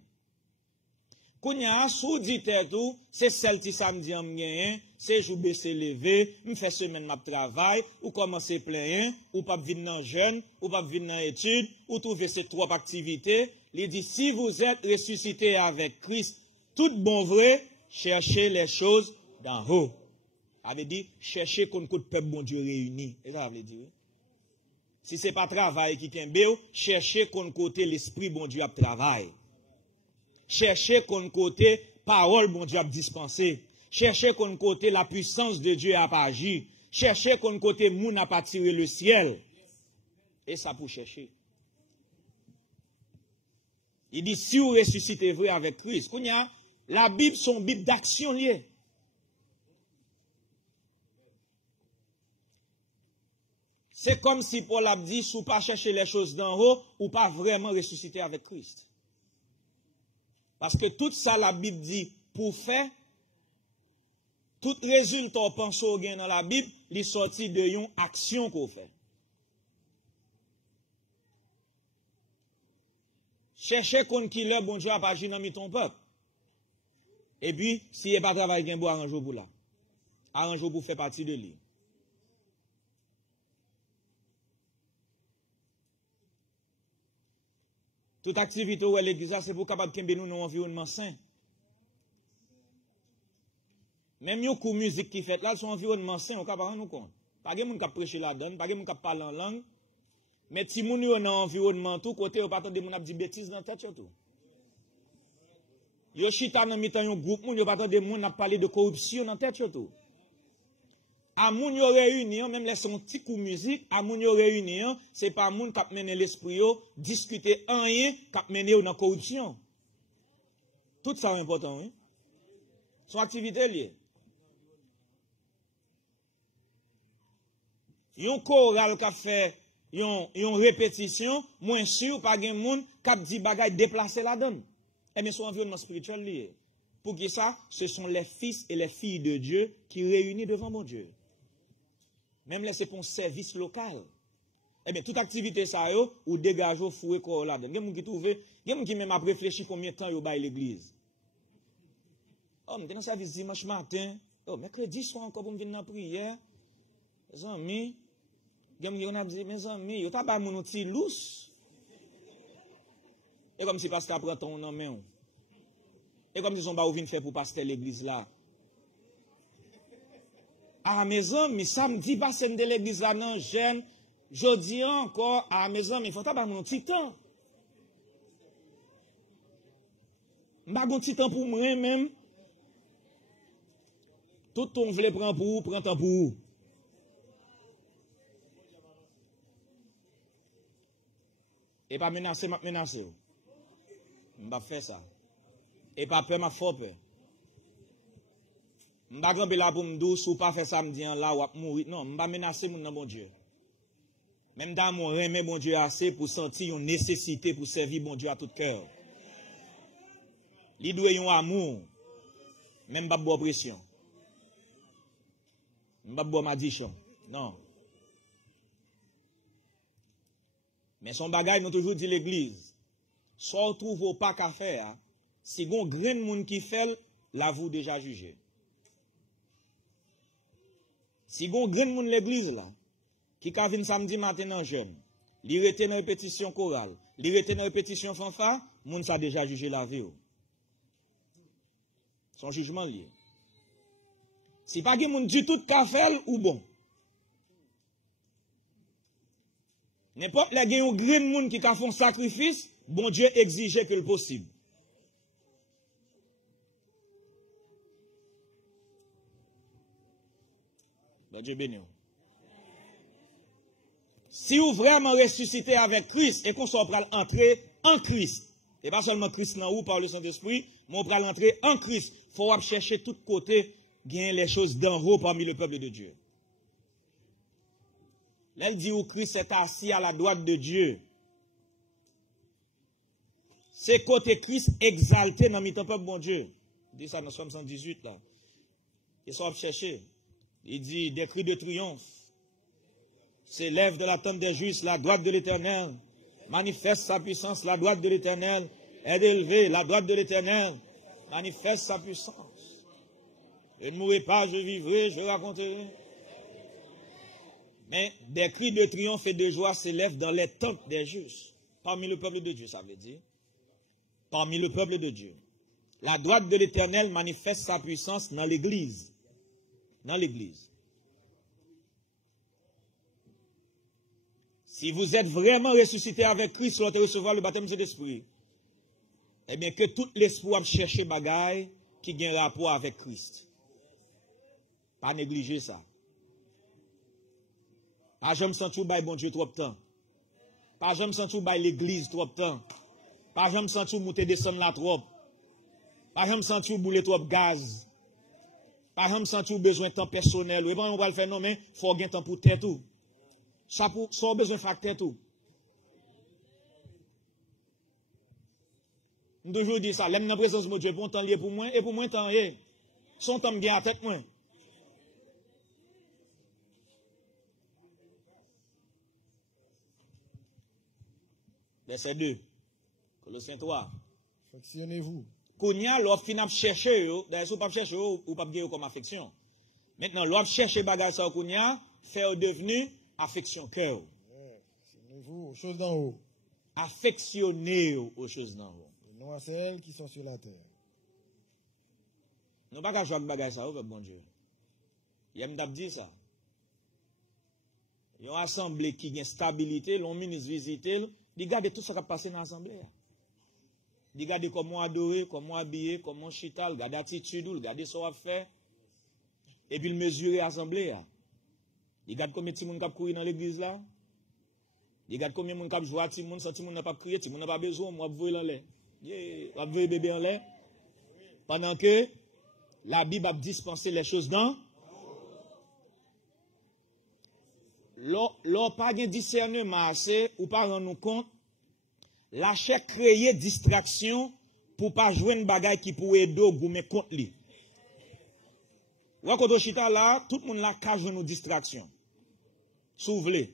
Kounya sou dit tout, c'est celle qui samedi am gagné, c'est jou baisser lever, me fait semaine m'a travail, ou commencer plein, ou pas venir dans jeune, ou pas venir dans étude, ou trouver ces trois activités. Il dit si vous êtes ressuscité avec Christ, tout bon vrai, cherchez les choses d'en haut. Avait dit, cherchez qu'on côté peuple bon Dieu réuni. Et ça veut dire. Si ce n'est pas travail qui est bien, cherchez qu'on côté l'esprit bon Dieu a travail. Cherchez qu'on côté parole bon Dieu a dispensé. Cherchez qu'on côté la puissance de Dieu a agi. Cherchez qu'on côté moun a pas tiré le ciel. Et ça pour chercher. Il dit, si vous ressuscitez vrai avec Christ, la Bible, son Bible d'action liée. C'est comme si Paul a dit, si vous pas chercher les choses d'en haut, ou pas vraiment ressusciter avec Christ. Parce que tout ça, la Bible dit, pour faire, tout résultat pense au gain dans la Bible, il sorti de une action qu'on fait. Cherchez qu'on qui l'est, bon Dieu a pas agi dans ton peuple. Et puis, s'il n'y a pas de travail, il y a un arrange pour là. Arrange pour faire partie de lui. Toute activité où l'église, c'est pour capable de nous dans un environnement sain. Même yon kou musique qui fait là, son environnement sain, on capable nous compte. Pas de moun qui prêcher la donne, pas de moun qui parle en langue. Mais si moun yon dans environnement tout côté, on pas attendre moun ap di bêtises dans tête tout. Yo chita nan mitan yon groupe moun, yo pas attendre moun ap parler de corruption dans tête tout. A moun yo réunion, même les son petit coup musique, a moun yo réunion, c'est pas moun k'ap mené l'esprit yo, discuter rien k'ap mené ou dans corruption. Tout ça est important, hein? Son activité liée. Yon choral k'ap fait yon répétition, moins sûr pas gen moun k'ap di bagay déplacer la donne. Eh bien son environnement spirituel lié. Pour qui ça, ce sont les fils et les filles de Dieu qui réunissent devant mon Dieu. Même là, c'est pour un service local. Eh bien, toute activité, ça, ou dégage, ou fouet, quoi, là. Il y a des gens qui trouvent, il y a des gens qui même réfléchissent combien de temps ils baillent l'église. Oh, je suis dans le service dimanche matin. Oh, mercredi soir encore pour me venir dans la prière. Mes amis, on a dit, mes amis, vous avez mon petit lousse. Et comme si pasteur prend ton nom, main. Et comme si son baou vient faire pour pasteur l'église là. À mes amis, samedi, passer de l'église là, non, jeune. Jeudi encore, à mes amis, il faut avoir mon petit temps. Je n'ai pas un petit temps pour moi-même. Tout ton voulait prendre pour vous, prends temps pour vous. Et pas menacer, je ne vais pas faire ça. Et pas peur, je fort peur. Je ne vais pas là pour me dire, si vous ne pas faire ça, je là, ou mourir. Non, je ne vais pas menacer mon bon Dieu. Même dans mon remède, bon Dieu, assez pour sentir une nécessité pour servir bon Dieu à tout cœur. Il doit y avoir un amour. Même pas de pression. Même pas de maldiction. Non. Mais son bagage, nous toujours dit l'église. Soit trouve pas qu'à faire, si vous avez un grand monde qui fait, là vous déjà jugé. Si vous avez un grand monde l'église là, qui a vu samedi matin dans jeune, li rete dans répétition chorale, li rete dans répétition fanfare, moun sa déjà jugé la vie. Son jugement lié. Si pas gen moun du tout ka fel ou bon. N'importe les gen yon grand moun qui ka font sacrifice, bon Dieu exige que le possible. Bon Dieu béni. Si vous vraiment ressuscité avec Christ et qu'on soit pour entrer en Christ, et pas seulement Christ dans ou par le Saint-Esprit, mais on peut entrer en Christ, il faut chercher tout côté, gagner les choses d'en haut parmi le peuple de Dieu. Là, il dit où Christ est assis à la droite de Dieu. C'est côté Christ exalté dans le peuple bon Dieu. Il dit ça dans Somme 118 là. Il faut chercher. Il dit des cris de triomphe. S'élève de la tombe des justes la droite de l'Éternel, manifeste sa puissance, la droite de l'Éternel est élevée, la droite de l'Éternel manifeste sa puissance. Je ne mourrai pas, je vivrai, je raconterai. Mais des cris de triomphe et de joie s'élèvent dans les temples des justes, parmi le peuple de Dieu, ça veut dire. Parmi le peuple de Dieu. La droite de l'Éternel manifeste sa puissance dans l'Église. Dans l'Église. Si vous êtes vraiment ressuscité avec Christ, vous allez recevoir le baptême de l'Esprit. Eh bien, que tout l'esprit va chercher bagaille qui a un rapport avec Christ. Pas négliger ça. Pas jamais sentir bail bon Dieu trop de temps. Pas jamais sentir bail l'église trop de temps. Pas jamais sentir monter descendre la trop. Pas jamais sentir bouler trop de gaz. Pas jamais sentir besoin de temps personnel. Et bon, on va le faire non mais faut gagner temps pour tête tout. Ça a besoin de faire tout. Je toujours dit ça. L'aime dans la présence de Dieu pour un temps lié pour moi et pour moi un temps lié. Son temps bien à tête moi. Verset 2. Colossiens 3. Affectionnez-vous. Kounya, l'offre fin chercher, d'ailleurs, si vous pas chercher ou pas bien comme affection. Maintenant, l'offre chercher bagage ça kounya, faire devenu affection cœur. Affectionnez-vous aux choses d'en haut. Affectionnez aux choses d'en haut. Et non à celles qui sont sur la terre. Nous pas jouer avec bagage ça, bon Dieu. Il y a dit ça. Il y a une assemblée qui a une stabilité, l'on ministre visité, regardez tout ce qui a passé dans l'assemblée. Regardez comment adorer, comment habiller, comment chita, regardez l'attitude, regardez ce qu'on a fait. Et puis mesurer l'assemblée. Regardez combien de gens qui couru dans l'église là. Regardez combien de gens qui jouent à Timon, sans Timon n'a pas crié, Timon n'a pas besoin, moi, vous voyez en l'air. Vous voyez bébé en l'air. Pendant que la Bible a dispensé les choses dans. L'on pas de discernement assez, ou pas rendre nous compte, la chair créer distraction pour pas jouer une bagaille qui pourrait aider ou goumer contre lui. Ou quand on chita là, tout le monde là cache une distraction. S'ouvrir.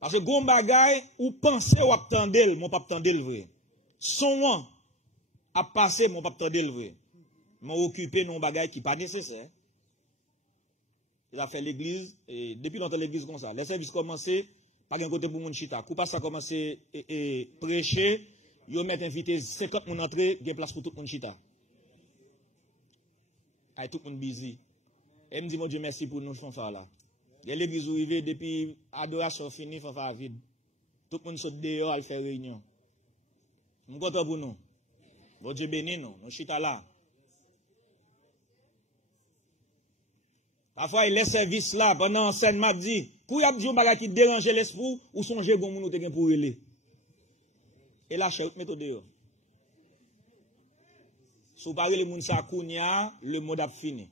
Parce que gon bagaille ou penser ou attendre, mon pas attendre le vrai. Son a passé, mon pas attendre le vrai. m'ont occupé non bagay qui pas nécessaire. Il a fait l'église, et depuis longtemps l'église comme ça. Les services commencé, pas un côté pour mon chita. Coup pas ça commencé et prêcher, ils mettent invité 50 personnes entrer, il y a place pour tout le monde chita. Ay tout le monde busy. Et me dit mon Dieu merci pour nous faire ça là. L'église arrivée depuis adoration finie, fait faire vide. Tout le monde saute dehors, à faire réunion. Je suis content pour nous. Bon Dieu béni nous, nous chita là. Parfois, il laisse service là, pendant scène m'a dit, pour y a dit un bagage qui dérange l'esprit, ou songer bon moun te gen pour relé. Et là, chèque méthode dehors. Si vous parlez les moun sa kounya, le mode a fini.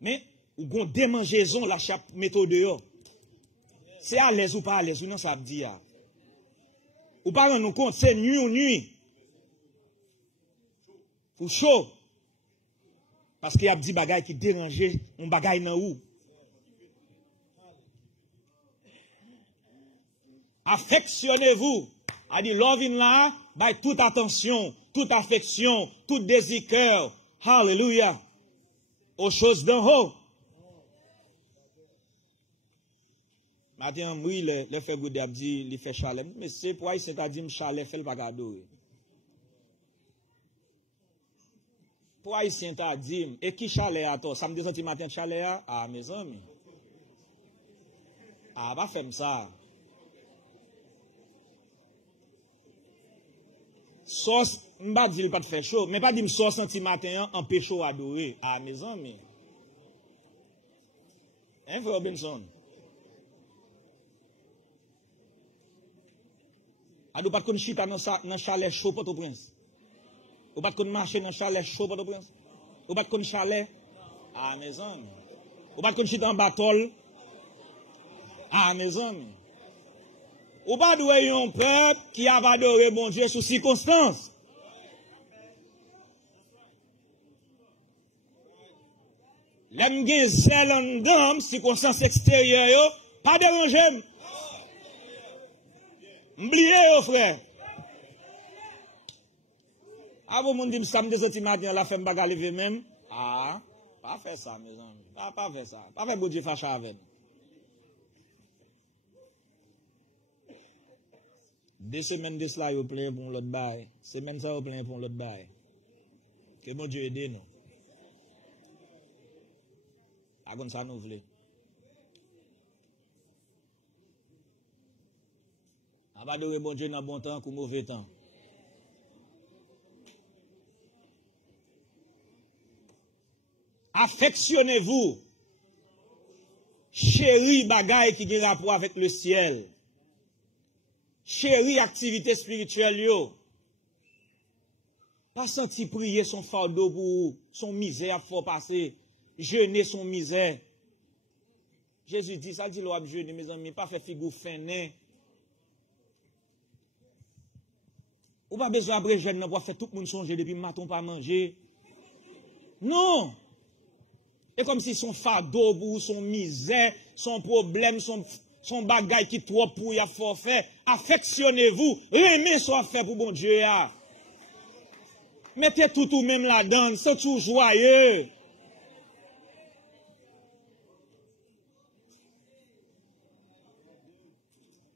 Mais, ou gon démangeaison la chape méthode dehors. C'est à l'aise ou pas à l'aise, ou non ça dit ya. Ou pas rendre compte, c'est nuit ou nuit. Pour chaud. Parce qu'il y a des bagailles qui dérangeaient, on bagaille dans où? Affectionnez-vous. A dit, love in là, by toute attention, toute affection, tout désir cœur. Hallelujah. Aux choses d'en haut. Maintenant, oui, le fait goûter a dit, il fait chalet. Mais c'est pourquoi il s'est dit, chalet fait le bagado. Pour Haïtien t'a dit, et qui chalet à toi? Samedi senti matin chalet à? Ah, mes amis. Ah, pas faire ça. Sauce, m'ba dit pas de faire chaud, mais pas dire sauce senti matin en pécho adoré. Ah, mes amis. Hein, frère Robinson? A nous pas de chita dans chalet chaud pour au prince. Ou pas de marcher dans chalet chaud pour au prince. Ou pas de chalet à mes amis. Ou pas de chita en batol à mes amis. Ou pas de un peuple qui a adoré bon Dieu sous circonstances. L'aime gen zèle en gomme, circonstances extérieures, pas déranger. M'blié, frère. Ah, vous m'ont dit, samedi, ce matin, la femme baga lever même. Ah, pas faire ça, mes amis. Pas faire ça. Pas faire bon Dieu fâcher avec. 2 semaines de cela, vous plein pour l'autre bail. Semaine ça, vous plein pour l'autre bail. Que bon Dieu aide nous. A comme ça, nous voulons. On va adorer bon Dieu dans bon temps ou mauvais temps. Affectionnez-vous. Chéri bagaille qui a rapport avec le ciel. Chéri activité spirituelle yo. Pas senti prier son fardeau pour son misère faut passer. Jeûner son misère. Jésus dit ça dit l'on jeûner mes amis, pas faire figure fin nain. Ou pas besoin après jeûne pour faire tout le monde songer depuis matin pas manger. Non. Et comme si son fardeau pour son misère, son problème, son bagage qui trop pour y a forfait, affectionnez-vous, aimez soit fait pour bon Dieu. Mettez tout ou même là-dedans, c'est tout joyeux.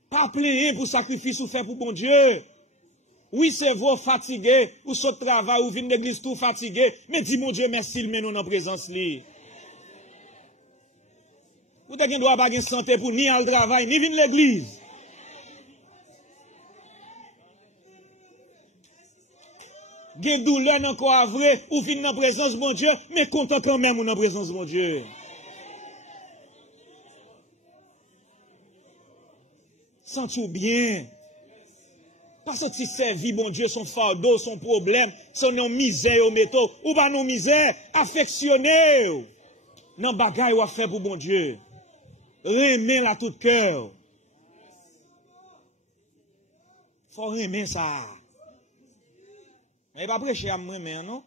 Pas plaindre pour sacrifice ou fait pour bon Dieu. Oui, c'est vous fatigué, ou ce travail, ou venez d'église tout fatigué, mais dis mon Dieu merci, il met nous en présence li. Vous n'avez pas droit de santé pour ni aller travail, ni venir l'église. Gen douleur encore vrai, ou venir en présence de mon Dieu, mais content quand même en présence de mon Dieu. Sens-tu bien? Parce que si servi, bon Dieu, son fardeau, son problème, son non misère au métaux, ou pas non misère, affectionnez. Non bagaille ou à faire pour bon Dieu. Remet la tout cœur. Faut remet ça. Mais pas prêcher à moi-même, non?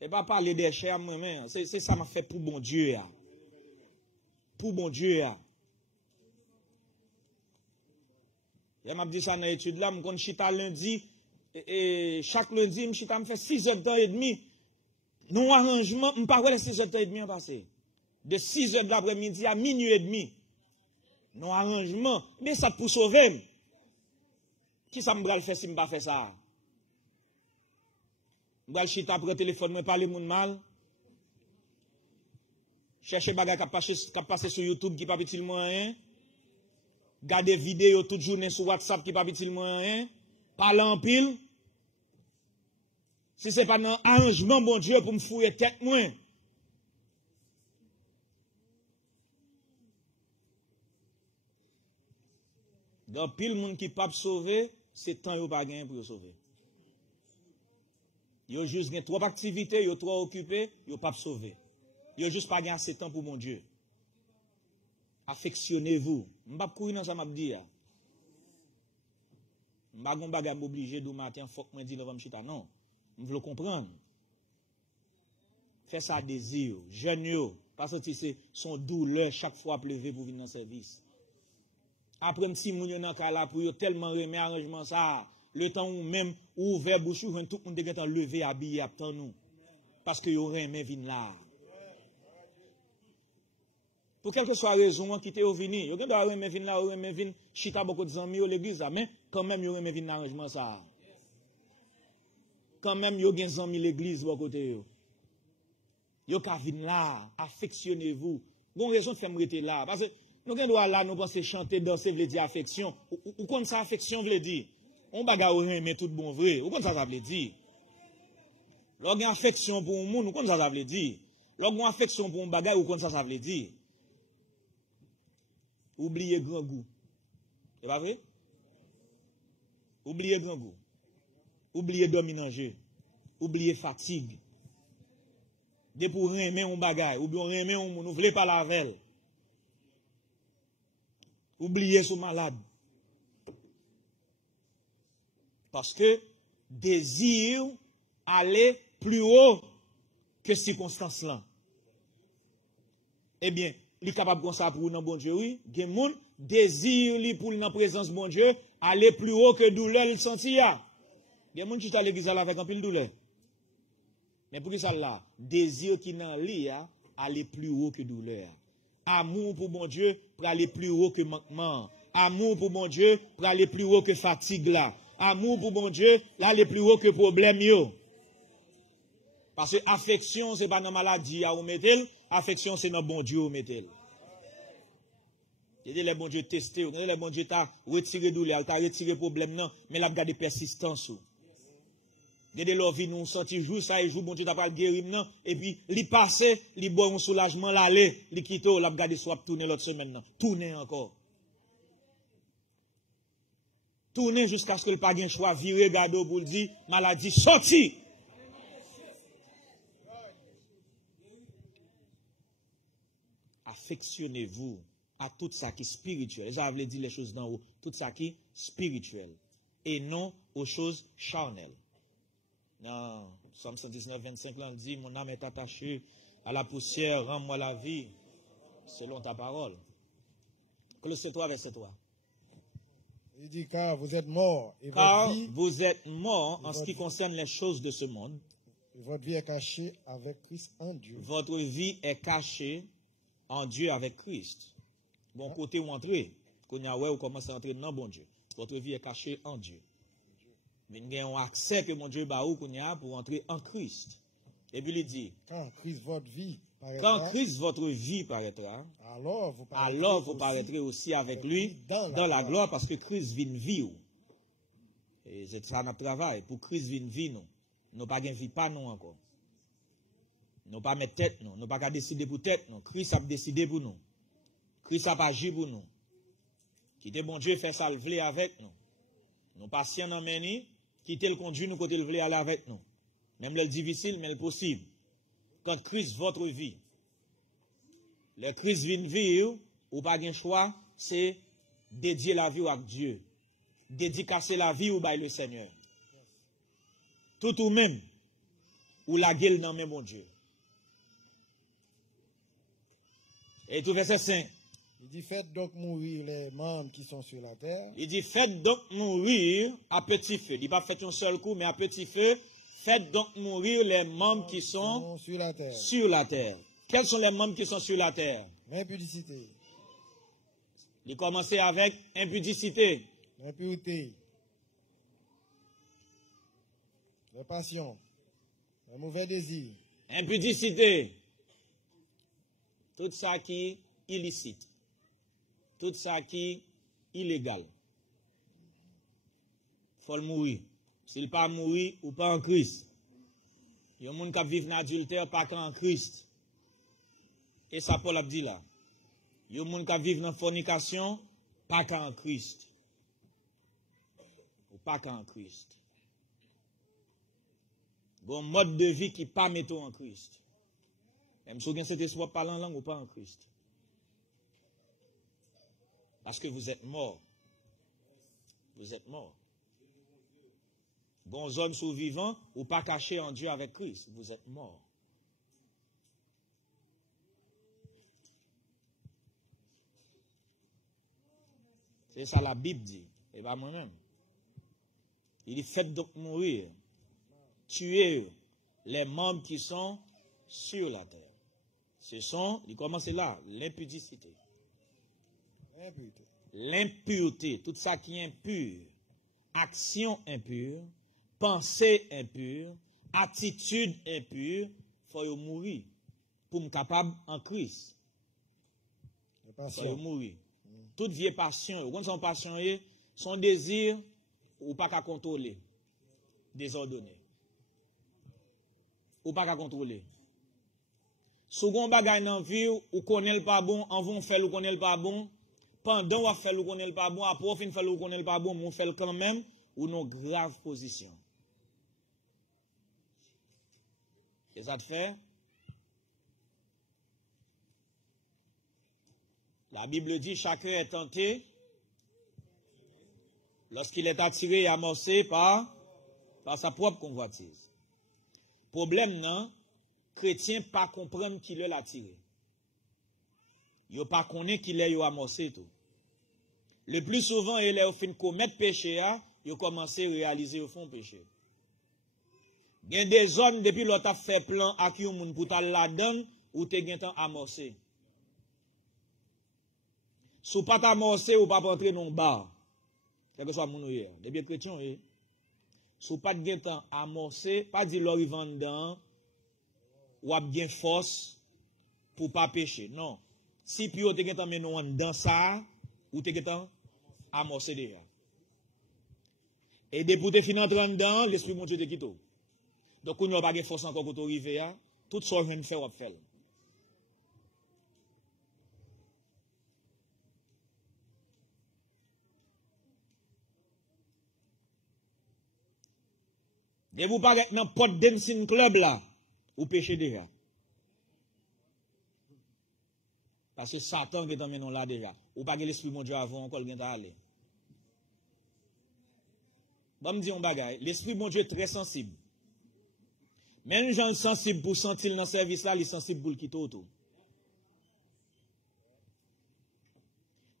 Et pas parler des chers à moi-même. C'est ça m'a fait pour bon Dieu. Pour bon Dieu. Je m'a dit ça dans l'étude là, je chita lundi, chaque lundi, je fait 6 heures de temps et demi. Non arrangement, je ne pas les 6 heures de temps et demi en passé. De 6 heures de l'après-midi à minuit et demi. Non arrangement, mais ça pour sauver. Qui ça me va le faire si je ne pas faire ça? Je vais chita après téléphone, je parler moun mal. Chercher bagay qui passe sur YouTube qui pas petit moyen. Garder vidéo toute journée sur WhatsApp qui pas petit moyen. Parler en pile. Si c'est pas un arrangement, bon Dieu, pour me fouiller tête moins. Dans pile monde qui pas sauver, c'est temps yo pas gagné pour sauver. Yo juste gen trop activités, yo trop occupé, yo pas sauver. Yo juste pas gagné assez temps pour mon Dieu. Affectionnez-vous. M'pa courir dans ça m'a dit. M'pa gon bagay m'obligé du matin faut que moi dit avant chita non. M'vle comprendre. Fais ça désir, jeune yo, parce que c'est son douleur chaque fois pleuver pour venir dans service. Après si moun yo nan ka la pour yo tellement remet arrangement ça, le temps ou même ouvert bouche ou tout le monde est levé habillé attend nous parce que yo remet vinn là. Pour quelque soit raison qui t'est venu, yo gen doit remet vinn là, remet vinn chita beaucoup de amis au l'église mais quand même yo remet vinn arrangement ça. Quand même yo gen amis l'église bon côté yo. Yo ka vinn là, affectionnez-vous. Bon raison de faire m'rete là parce que nous gen doit là nous penser chanter danser veut dire affection. Ou comme ça affection veut dire on baga ou remet tout bon vrai. Ou comme ça veut dire. Log gen affection pour un monde, ou comme ça veut dire. Log gen affection pour un bagay ou comme ça veut dire. Oubliez grand goût. C'est pas vrai? Oubliez grand goût. Oubliez dominanger. Oubliez fatigue. De pour remet un bagay, ou bien remet un monde, ou vle pas la velle. Oubliez son malade. Parce que désir aller plus haut que circonstance là. Eh bien, il est capable de ça pour nous, bon Dieu, oui. Gen moun désir li pour dans présence bon Dieu aller plus haut que douleur il senti ya. Gen moun qui à l'église là avec un pile douleur. Mais pour qui ça là, désir qui dans li a aller plus haut que douleur. Amour pour bon Dieu pour aller plus haut que manquement. Amour pour bon Dieu pour aller plus haut que fatigue là. Amour pour bon Dieu aller plus haut que problème yo. Parce que affection c'est pas dans maladie à ou mettel, affection c'est dans bon Dieu ou mettel. Il les bon Dieu testé, les bon Dieu t'a retiré douleur, t'a retiré problème non, mais l'a gardé persistance. Dès leur vie nous senti jour ça et jour bon Dieu t'a pas guéri non et puis li passé, li boit un soulagement l'aller, li quitte l'a gardé soit tourner l'autre semaine non, tourner encore. Tourner jusqu'à ce que le pas gain choix virer gado pour le dire maladie sorti. Affectionnez-vous à tout ça qui est spirituel. J'avais dit les choses d'en haut. Tout ça qui est spirituel. Et non aux choses charnelles. Non. Somme 119, 25, là, on dit, mon âme est attachée à la poussière, rends-moi la vie, selon ta parole. Colossiens 3, verset 3. Il dit, car vous êtes morts. Car vous êtes morts en ce qui concerne les choses de ce monde. Votre vie est cachée avec Christ en Dieu. Votre vie est cachée en Dieu avec Christ. Bon côté où entrer, qu'on y a ouais ou commence à entrer dans bon Dieu. Votre vie est cachée en Dieu. Mais il y a un accès que mon Dieu ba ou qu'on y a pour entrer en Christ. Et puis il dit, quand Christ votre vie paraîtra, alors vous paraîtrez aussi avec lui dans la gloire parce que Christ vient vivre. Et c'est ça notre travail. Pour Christ vient vivre, nous pas gain vie pas nous encore. Nous pas mettre tête nous, nous pas qu'à décider pour tête nous. Christ a décidé pour nous. Christ a agi pour nous. Quitter bon Dieu fait ça le vle avec nous. Nous patients dans meni, quitter le conduit nous côté le vle aller avec nous. Même le difficile mais le possible. Quand Christ votre vie. Le Christ vient vivre ou pas gain choix, c'est dédier la vie à Dieu. Dédicacer la vie ou by le Seigneur. Tout ou même ou la gueule dans mon Dieu. Et tout verset 5. Il dit, faites donc mourir les membres qui sont sur la terre. Il dit, faites donc mourir à petit feu. Il dit pas faites un seul coup, mais à petit feu. Faites donc mourir les membres qui sont sur la terre. Sur la terre. Quels sont les membres qui sont sur la terre? L'impudicité. Il commençait avec impudicité. L'impureté. La passion. Le mauvais désir. Impudicité. Tout ça qui est illicite. Tout ça qui est illégal. Il faut le mourir. S'il pas mourir ou pas en Christ. Il y a des gens qui vivent dans l'adultère pas qu'en Christ. Et ça Paul a dit là. Il y a des gens qui vivent dans la fornication pas qu'en Christ. Ou pas qu'en Christ. Bon mode de vie qui pas metto en Christ. Même si vous avez cet espoir parlant langue ou pas en Christ. Parce que vous êtes mort. Vous êtes mort. Bons hommes sont vivants ou pas cachés en Dieu avec Christ. Vous êtes mort. C'est ça la Bible dit. Et pas moi-même. Il dit faites donc mourir. Tuez les membres qui sont sur la terre. Ce sont, il commence là, l'impudicité. L'impureté, tout ça qui est impur. Action impure, pensée impure, attitude impure, il faut mourir pour me capable en Christ. Il faut mourir. Toute vieille passion, quand son passion est, son désir, ou pas qu'à contrôler, désordonné. Ou pas qu'à contrôler. Second bagay nan vie ou connaît le pas bon, en vont faire ou connaît le pas bon, pendant ou faire ou connaît le pas bon, après fin faire ou connaît le pas bon, on fait quand même ou non grave position. Et ça te fait la Bible dit chacun est tenté lorsqu'il est attiré et amorcé par sa propre convoitise. Problème non, chrétien pas comprendre qu'il est attiré. Yo pas connaît qu'il est amorcé tout. Le plus souvent il est au fin commettre péché yo commencé à réaliser au fond péché. Il y a des hommes depuis l'autre a fait plan à qui on pour ta la donne ou te gen temps amorcé. Sou pas amorcé ou pas rentrer dans bar. Quel que soit mon hier, depuis chrétien sou pas gen temps amorcé, pas dit l'or vendant ou a bien force pour pas pécher. Non. Si puis te gen temps menon dans ça ou te gen temps amorcé déjà. Et depuis te fin entrer dedans, l'esprit mon Dieu te quitte. Donc on n'a pas de force encore pour t'arriver à tout ça je viens de faire ou faire. De vous paraître dans pot dancing club là, ou péché déjà. Parce que Satan qui est dans là déjà. Ou pas que l'esprit mon Dieu avant encore le aller. Bon me dire un bagay, l'esprit mon Dieu est très sensible. Même gens sensibles pour sentir dans le service là, les sensibles pour le quitter autour.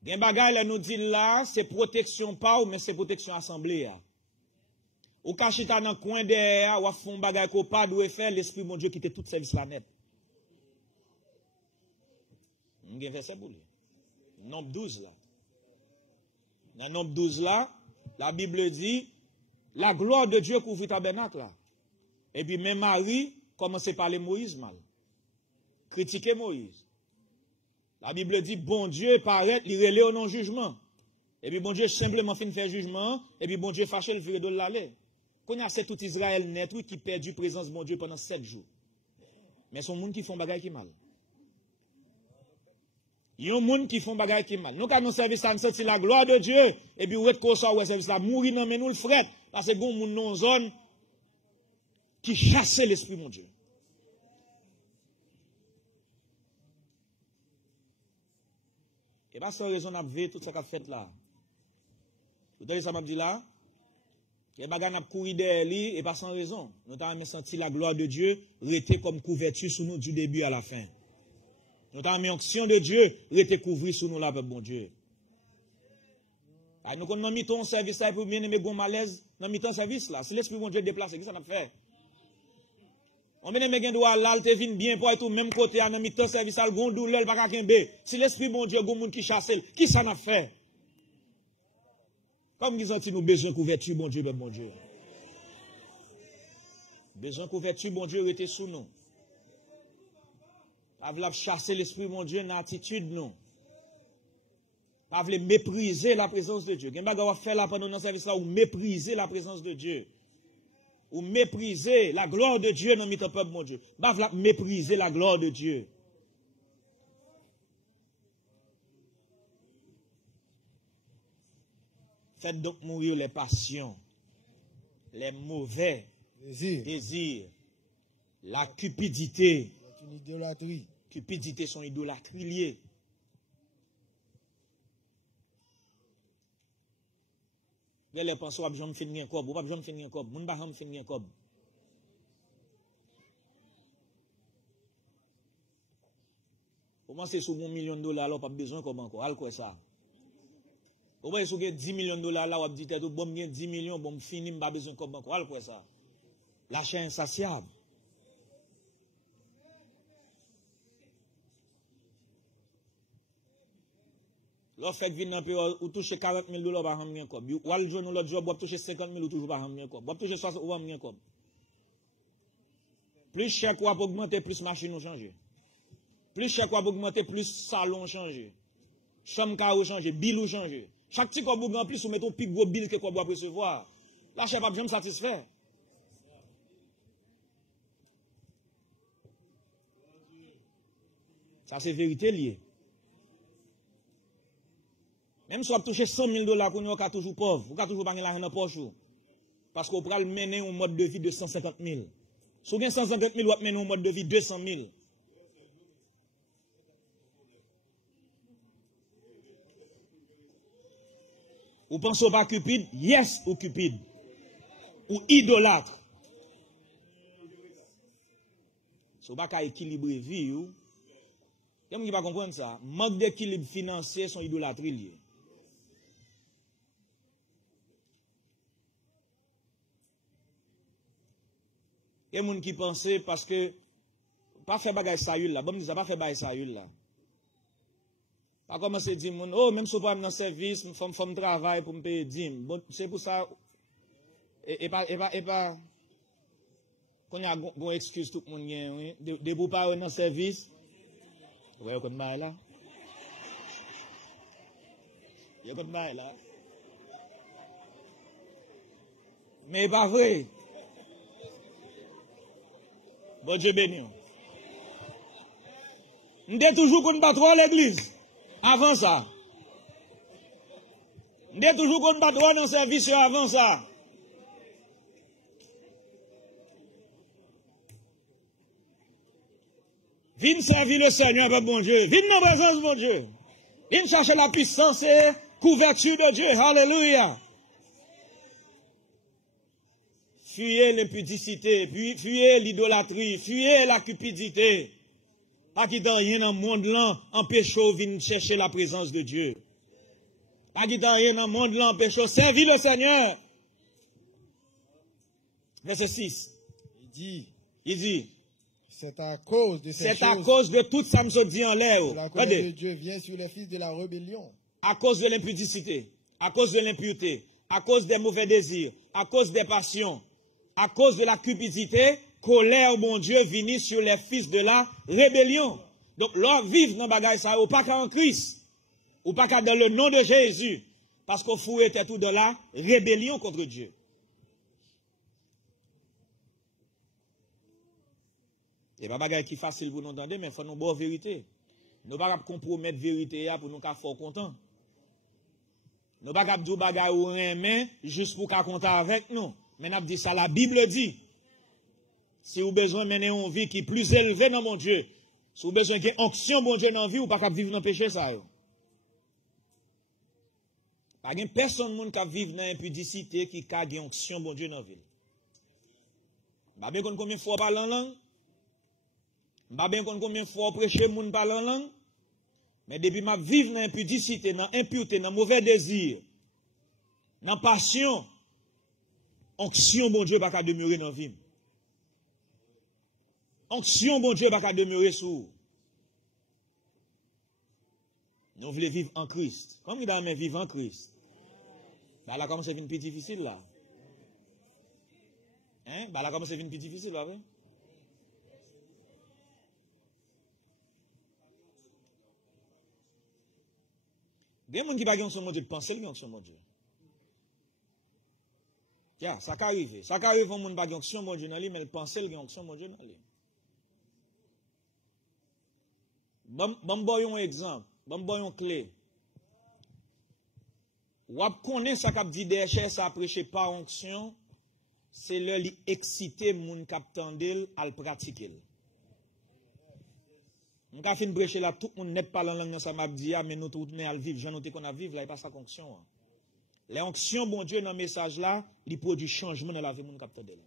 Gen bagay là nous dit là, c'est protection pas ou mais c'est protection assemblée. Ou kachita dans coin derrière, ou font bagay ko pas doit faire l'esprit mon Dieu quitter tout service là net. M'gen verset pour lui. Nombre 12 là. Dans nombre 12 là, la Bible dit la gloire de Dieu couvre tabernacle là. Et puis même Marie commence à parler Moïse mal. Critiquer Moïse. La Bible dit bon Dieu paraît, il relève au non jugement. Et puis bon Dieu simplement fin faire jugement et puis bon Dieu fâché le vire de l'aller. Qu'on a c'est tout Israël net qui perdu présence de mon Dieu pendant 7 jours. Mais son monde qui font bagay qui mal. Yon monde qui font bagay qui mal. Nous quand nous service à sentir la gloire de Dieu et puis ou être comme ça ou service là mourir dans mais nous le fret parce que bon monde non zone qui chasse l'esprit mon Dieu. Et pas sans raison d'abvé tout ça qu'a fait là. Vous avez ça m'a dit là? Les bagages n'a couru derrière lui et pas sans raison. Nous avons senti la gloire de Dieu rester comme couverture sur nous du début à la fin. Nous avons mis onction de Dieu, rete couvrir sous nous là, bon Dieu. Nous avons mis ton service là pour bien aimer gon malaise, nous avons mis ton service là. Si l'esprit bon Dieu déplace, qu'est-ce que ça n'a fait? On bien aimé gen doit là, te vin bien pour être au même côté, nous mis ton service là, gon douleur pas qu'un bé. Si l'esprit bon Dieu gon moun qui chasse, qui ça n'a fait? Comme disons nous besoin couverture bon Dieu, bon Dieu. Besoin couverture bon Dieu rete sous nous. Pas vouloir chasser l'esprit mon Dieu dans l'attitude nous. Pas vouloir mépriser la présence de Dieu. Gen bagay va faire là pendant notre service là ou mépriser la présence de Dieu. Ou mépriser la gloire de Dieu dans notre peuple mon Dieu. Pas vouloir mépriser la gloire de Dieu. Faites donc mourir les passions, les mauvais désirs, la cupidité. C'est une idolâtrie. Cupidité, son idolâtrie liée. Les pensées, je vais me finir un cob, ou pas, je vais me finir un cob, je vais me finir un cob. Comment c'est sur $1 million, alors pas besoin comme encore, al quoi ça? Ou bien sur $10 millions, là, on dit, bon, 10 millions, bon, fini, pas besoin comme encore, al quoi ça? L'achat insatiable. L'offre fait venir dans le pays où toucher $40,000 par an, bien comme. Ou al jour l'autre job, ou toucher 50,000 ou toujours par an, bien comme. Ou toucher 60 ou bien comme. Plus cher quoi pour augmenter, plus machine ou changer. Plus cher quoi pour augmenter, plus salon changer. Chambre carreau changer, bill ou changer. Chaque petit quoi pour remplir, ou mettre un plus gros bill que quoi pour recevoir. Là, je ne sais pas, je me satisfait. Ça, c'est vérité liée. Même si on a touché $100,000 pour nous, on est toujours pauvre. On a toujours pas l'argent dans la poche. Parce qu'on peut mener un mode de vie de 150,000. Si on a 150,000, on va mener un mode de vie de 200,000. Ou pensez pas cupide? Yes, ou cupide. Ou idolâtre. Si on n'a pas équilibrer vie, il y a qui va comprendre ça. Manque d'équilibre financier, son idolâtrie liée. Il y a des gens qui pensent parce que pas faire bagay sayul là, bon me pas faire bagay sayul là. Pas commencer à dire oh même si on pas dans service, faut me travail pour me payer dîme. Bon c'est pour ça et pas qu'on a une excuse tout le monde gagne de pour pas dans service. Ouais, qu'on bail là. Yo qu'on bail là. Mais pas vrai. Bon Dieu béni. Nous sommes toujours qu'on bat trop l'église. Avant ça. Nous sommes toujours qu'on bat trop dans le service avant ça. Viens servir le Seigneur avec bon Dieu. Viens dans la présence de bon Dieu. Viens chercher la puissance et couverture de Dieu. Alléluia. Fuyez l'impudicité, fuyez l'idolâtrie, fuyez la cupidité. Pas qu'il n'y a rien dans le monde là, empêchez de venir chercher la présence de Dieu. Pas qu'il n'y a rien dans le monde là, empêchez de servir le Seigneur. Verset 6. Il dit, c'est à cause de ces choses. C'est à cause de tout ça, me dit en l'air. La colère de Dieu vient sur les fils de la rébellion. À cause de l'impudicité, à cause de l'impureté, à cause des mauvais désirs, à cause des passions, à cause de la cupidité, colère, mon Dieu, vient sur les fils de la rébellion. Donc, leur vivre dans le bagage, ça, ou pas qu'en Christ, ou pas qu'à dans le nom de Jésus, parce qu'on fouille était tout dans la rébellion contre Dieu. Et pas bagage qui facile pour nous entendre, mais il faut nous bonne vérité. Nous ne pouvons pas compromettre la vérité pour nous faire fort content. Nous ne pouvons pas dire bagage ou rien, juste pour qu'on compte avec nous. Mais nous dit ça, la Bible dit. Si vous avez besoin de mener une vie qui est plus élevée dans mon Dieu, si vous avez besoin d'une onction mon Dieu dans la vie, ou pas qu'à vivre dans le péché, ça. Pas de personne qui vit dans l'impudicité qui a une onction mon Dieu dans la vie. Pas bien combien de fois parler en langue? M'pa ben kon combien fois prêcher moun parler en langue. Mais depuis m'a vivre dans impudicité, dans impureté, dans mauvais désir, dans passion, onction bon Dieu pas qu'à demeurer dans vie. Onction bon Dieu pas qu'à demeurer sous. Nous voulons vivre en Christ. Comme il a même vivre en Christ. Bah là, comment c'est une plus difficile là? Hein? Bah là, comment c'est une plus difficile là? Ouais? Il y a des gens qui ne sont pas Dieu de penser qu'ils sont mon Dieu. Yeah, ça arrive. Ça arrive, on ne pas de mon Dieu dans lui, mais ils pensent qu'ils sont mon Dieu dans lui. Bon, un exemple. Bon, un clé. Wap connaît ça qu'a dit derrière ça prêcher pas onction, c'est le li exciter moun k'ap tendel à le pratiquer. On ka fin prêcher là tout moun net parlant langue ça m'a dit mais nous tout à vivre, j'en noté qu'on a vivre là il pas ça onction. Les onctions bon Dieu dans message là, il produit changement dans la vie moun k'ap tendel.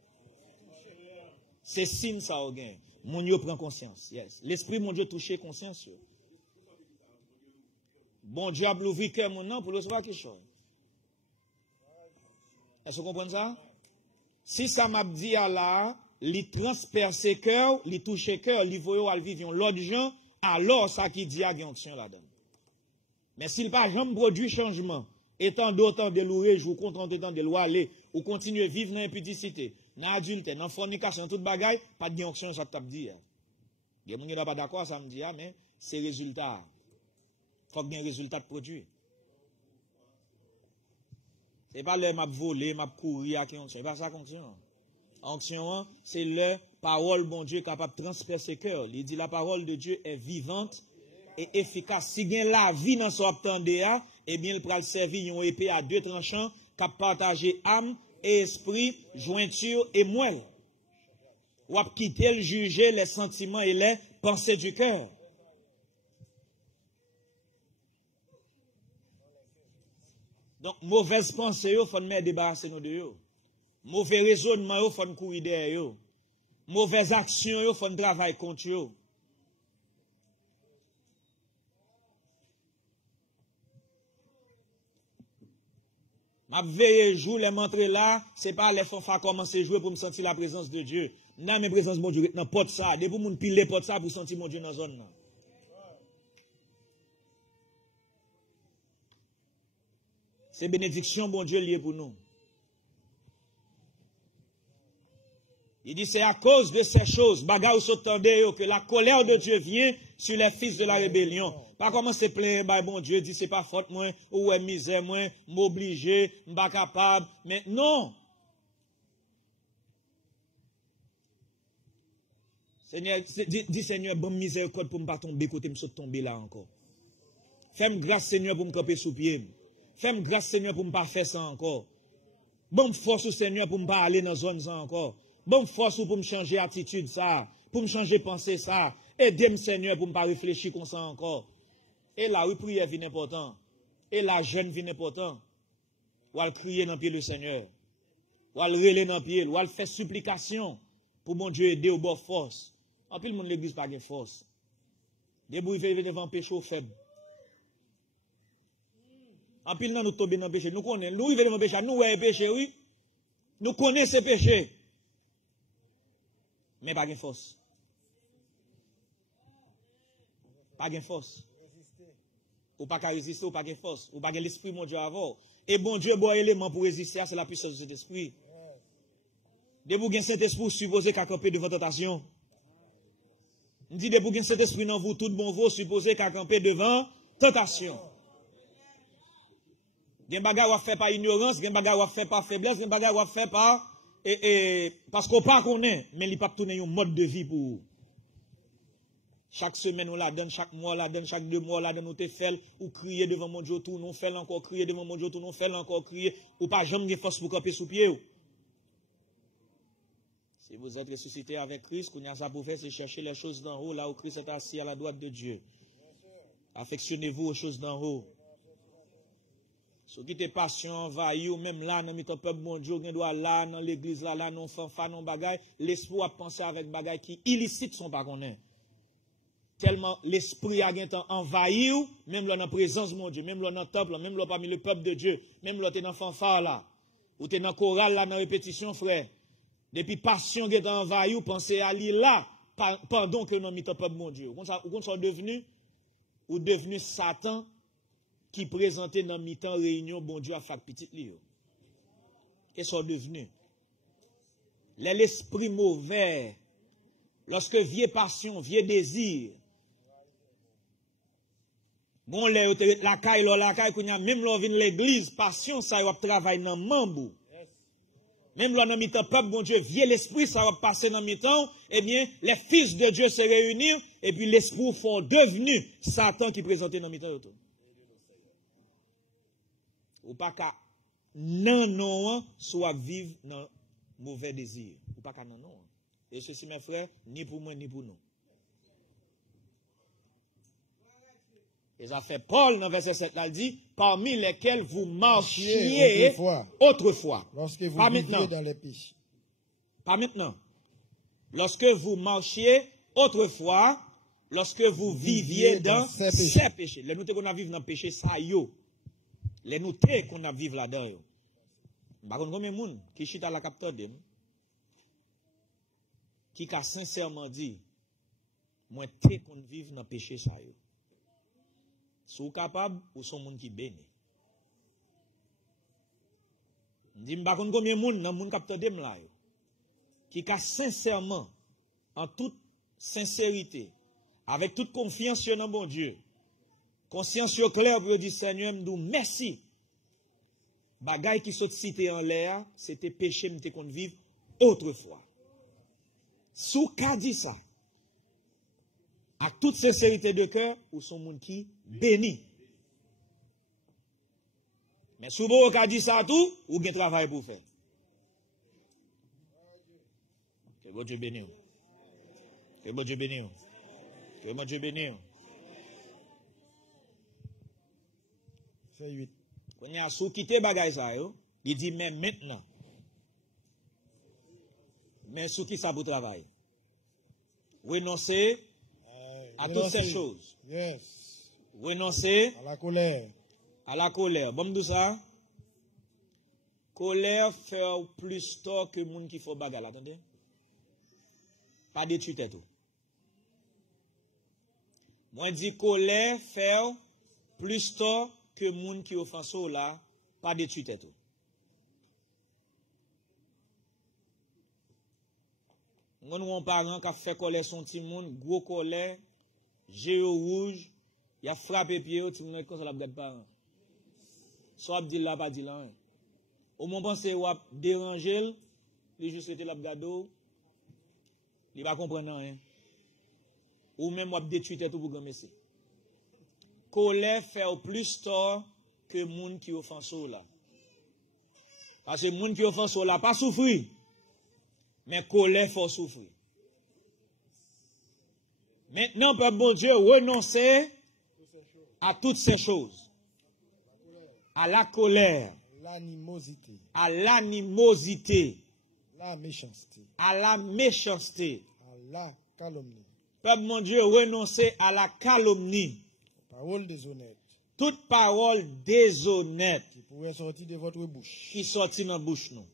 C'est signe ça au gain. Moun yo prend conscience. Yes. L'esprit mon Dieu touché conscience yo. Bon Dieu a ouvert cœur mon nom pour le savoir quelque chose. Est-ce que vous comprenez ça? Si ça m'a dit à là, li transperce cœur, li touche cœur, li voyo al vivre l'autre gens, alors ça qui dit à onction là-dedans. Mais s'il pas jamais produit changement, étant d'autant de louer, vous content étant de aller, ou continuer à vivre dans l'impudicité, dans l'adultère, dans la fornication, dans toute bagaille, pas de onction ça t'a dit. Il y a des gens qui pas d'accord ça me dit mais c'est résultat. Faut qu'il y ait un résultat de produit. Ce n'est pas le m'a volé, m'a couru à qui onction. Ce n'est pas ça onction. Onction, c'est le parole bon Dieu capable de transpercer cœur. Il dit la parole de Dieu est vivante et efficace. Si il y a la vie dans son attendé, eh bien il pourra servir une épée à deux tranchants qui partager âme et esprit, jointure et moelle. Ou quitter le juger les sentiments et les pensées du cœur. Donc, mauvaise pensée, il faut nous débarrasser nous de eux. Mauvais raisonnement, il faut nous courir derrière eux. Mauvaise action, il faut nous travailler contre eux. Ma veille jour, les montrer là, c'est pas les fanfares commencer à jouer pour me sentir la présence de Dieu. Non, mais présence de mon Dieu, dans porte ça. Dès pour moun pile porte ça pour sentir mon Dieu dans la zone. C'est bénédiction, bon Dieu, lié pour nous. Il dit, c'est à cause de ces choses, bagarre ou que la colère de Dieu vient sur les fils de la rébellion. Pas comment c'est plein, bon Dieu dit, c'est pas faute, moi, ou est misère, moi, m'obliger, m'pas capable, mais non. Seigneur, dis Seigneur, bon miséricorde pour me pas tomber côté, me tomber là encore. Fais-moi grâce, Seigneur, pour me camper sous pied. Fais-moi grâce, Seigneur, pour ne pas faire ça encore. Bon force, Seigneur, pour ne pas aller dans la zone ça encore. Bon force pour me changer attitude ça. Pour me changer pensée ça. Aidez-moi, Seigneur, pour ne pas réfléchir comme ça encore. Et la prière vient important. Et la jeûne vient important. Ou elle crier dans le pied du Seigneur. Ou elle relayer dans le pied. Ou elle faire supplication. Pour mon Dieu aider au bon force. En plus, le monde l'église pas de force. Debout, il devant le péché faible. En pile, nous tombons dans le péché. Nous connaissons. Nous vivons dans le péché. Nous voyons le péché, oui. Nous connaissons ce péché. Mais pas de force. Pas de force. Ou pas qu'à résister, ou pas de force. Ou pas de l'esprit, mon Dieu, avant. Et bon Dieu, bon élément pour résister, c'est la puissance de cet esprit. Debout, vous cet esprit supposé qu'à camper devant tentation. On dit, debout, cet esprit dans vous, tout bon vous, supposé qu'à camper devant tentation. Gen bagay ou fait par ignorance, gen bagay ou fait par faiblesse, gen bagay ou fait par parce qu'on pas connaît, mais il pas tourner un mode de vie pour vous. Chaque semaine on la donne, chaque mois on la donne, chaque 2 mois on la donne, on te fait ou crier devant mon Dieu tout, non fait encore crier devant mon Dieu tout, non fait encore crier ou pas jamais de force pour camper sous pied. Si vous êtes ressuscité avec Christ, qu'on a ça pour faire, c'est chercher les choses d'en haut, là où Christ est assis à la droite de Dieu. Affectionnez-vous aux choses d'en haut. Ceux qui te passion envahi ou même là, dans le peuple bon Dieu, qui doit là, dans l'église là, non fanfa, non bagay, l'espoir à penser avec bagay qui illicite sont pas connaît. tellement l'esprit a envahi ou, même là dans la présence de mon Dieu, même là dans le temple, même là parmi le peuple de Dieu, même là t'es dans fanfare là, ou t'es dans chorale là dans répétition frère. Depuis passion qui est envahi ou pensez à lui là pendant que nous mettons peuple mon Dieu. Ou sont devenu Satan qui présentait dans mi-temps réunion bon Dieu à faire petit li. Et sont devenus l'esprit mauvais lorsque vieille passion, vieux désir. Bon, la caille, même l'on vient l'église, passion, ça va travailler dans membre. Même l'on a mis un peuple, bon Dieu, vieux l'esprit, ça va passer dans mi-temps. Eh bien, les fils de Dieu se réunissent, et puis l'esprit font devenu Satan qui présentait dans mi-temps. Ou pas qu'à non, soit vivre dans mauvais désir. Ou pas qu'à non. Et ceci, mes frères, ni pour moi, ni pour nous. Et ça fait Paul dans verset 7, là, il dit, parmi lesquels vous marchiez autrefois. Lorsque vous pas viviez maintenant. Dans les péchés. Pas maintenant. Lorsque vous marchiez autrefois, lorsque vous viviez dans ces péchés. Les notés qu'on a vécu dans le péché, ça yo. Les notés qu'on a vécu là-dedans yo. Par contre, combien de monde qui chute à la capteur de qui a sincèrement dit, moi, t'es qu'on vive dans le péché ça yo. Sous capable ou son monde qui béni. Dis m'pa konn combien monde nan moun capteur dem là yo qui a sincèrement en toute sincérité avec toute confiance dans bon Dieu. Conscience claire pour dire Seigneur m'dou merci. Bagay qui sont cité en l'air, c'était péché m'te qu'on vive autrefois. Sous ka dit ça. À toute sincérité de cœur, ou son monde qui béni. Mais si vous avez dit ça tout, ou avez un travail pour faire. Que bon Dieu bénisse. Que bon Dieu bénisse. Que bon Dieu bénisse. C'est 8. Quand il y a sous quitté bagay ça, il dit, mais maintenant. Mais sous qui ça pour travail? Renoncer à toutes ces choses. Yes. Renoncer à la colère. À la colère. Bon, nous ça. Colère fait plus tort que le monde qui fait bagarre. Attendez. Pas détruire tout. Moi, dis colère fait plus tort que le monde qui offense là. Pas détruire tout. Nous avons un parent qui a fait colère son petit monde, gros colère. Géo rouge, il a frappé pied, tu me comme ça la regarde pas. Soit dit là, pas dit là. Au moment pensé ou a déranger, il juste été la regarde, il va comprendre rien. Ou même ou détruire tout pour grand messie. Colère fait plus tort que monde qui offense là. Parce que monde qui offense là pas souffrir. Mais colère faut souffrir. Maintenant, peuple bon Dieu, renoncez à toutes ces choses. À la colère. L'animosité. À l'animosité. La méchanceté. À la méchanceté. À la calomnie. Peuple mon Dieu, renoncez à la calomnie. Parole déshonnête. Toute parole déshonnête. Qui pourrait sortir de votre bouche. Qui sortit dans la bouche nous.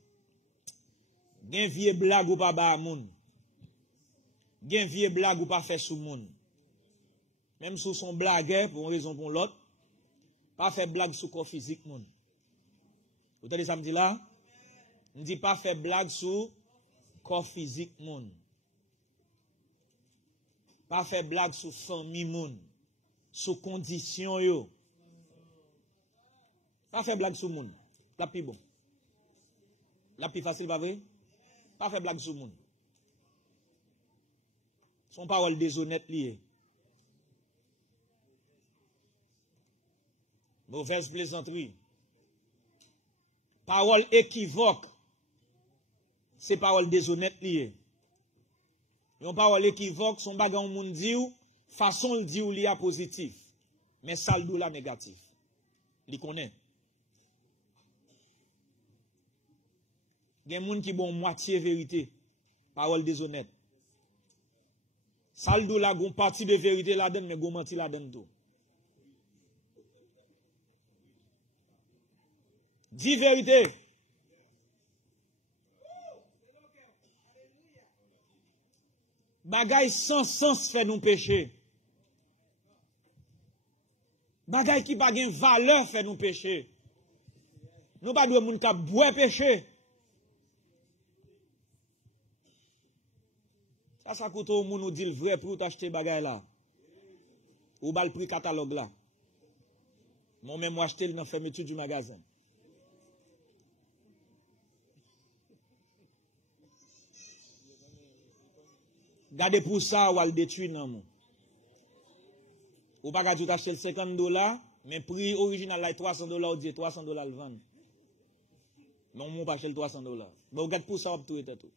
Gen vieux blague ou pas ba moun. Gen vieux blague ou pas fait sous moun. Même sous son blagueur, pour une raison pour l'autre, pas fait blague sous corps physique moun. Vous entendez ça me dit là? On dit pas fait blague sous corps physique moun. Pas fait blague sous famille moun. Sous condition yo. Pas fait blague sous moun. La plus bon. La plus facile, pas vrai? Pas fait blague sous moun. Son parole déshonnête liée. Mauvaise plaisanterie. Parole équivoque. C'est parole déshonnête liée. Une parole équivoque, son bagan moun dit ou, façon le dit ou li a positif. Mais ça le la négatif. Li connaît. Gen moun qui bon moitié vérité. Parole déshonnête. Ça le la gon partie de vérité la donne mais gon menti la donne tout. Dis vérité. Bagay sans sens fait nous pécher. Bagay qui pas gen valeur fait nous pécher. Nous pas doit moun ka boire péché. Ça coûte au moun nous dit le vrai pour t'acheter bagay là. Ou bal prix catalogue là. Moi même moi acheter dans la fermeture du magasin. Gardez pour ça ou al détruire nan moun. Ou pas gardez acheter $50, mais prix original là $300 ou dit $300 le vendre. Non mon pas acheter $300. Mais ou gardez pour ça ou tout et tout.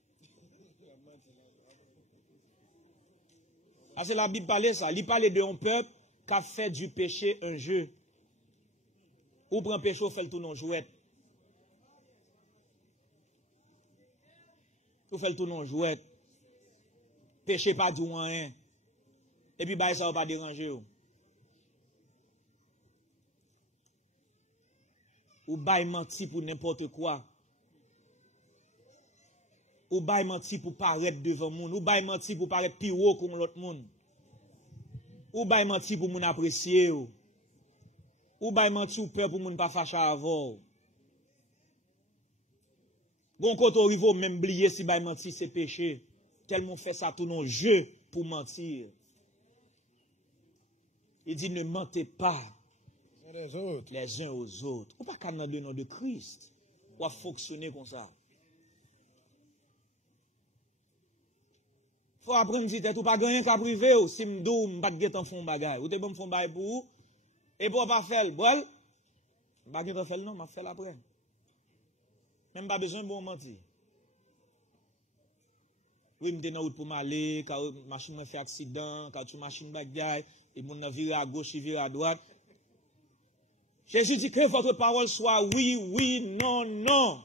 Ah, c'est la Bible parle ça. Il parle de un peuple qui a fait du péché un jeu. Ou prend péché ou fait le tout non jouet. Ou fait le tout non jouet. Péché pas du rien. Et puis bah ça va pas déranger. Ou bah menti pour n'importe quoi. Ou bay menti pour paraître devant moun, ou bay menti pour paraître plus haut comme l'autre monde. Ou bay menti pour moun apprécier ou bay menti ou peur pour moun pas fâcher avant. Bon quand on arrive même oublier si bay menti c'est péché. Tellement fait ça tout non jeu pour mentir. Il dit ne mentez pas les uns aux autres. Ou pas qu'à dans le nom de Christ. Ou fonctionner comme ça. Faut apprendre à dire, ou pas gagner qu'à privé, ou si m'dou, m'bat getan font bagay. Ou te bon font bagay pour ou, et pour pas faire, bol, m'bat getan faire non, m'a fait après. Même pas besoin de bon mentir. Oui, m'te dans route pour m'aller, quand machine m'a fait accident, quand tu machine bagay, et mon nan vire à gauche, il vire à droite. Jésus dit que votre parole soit oui, oui, non, non.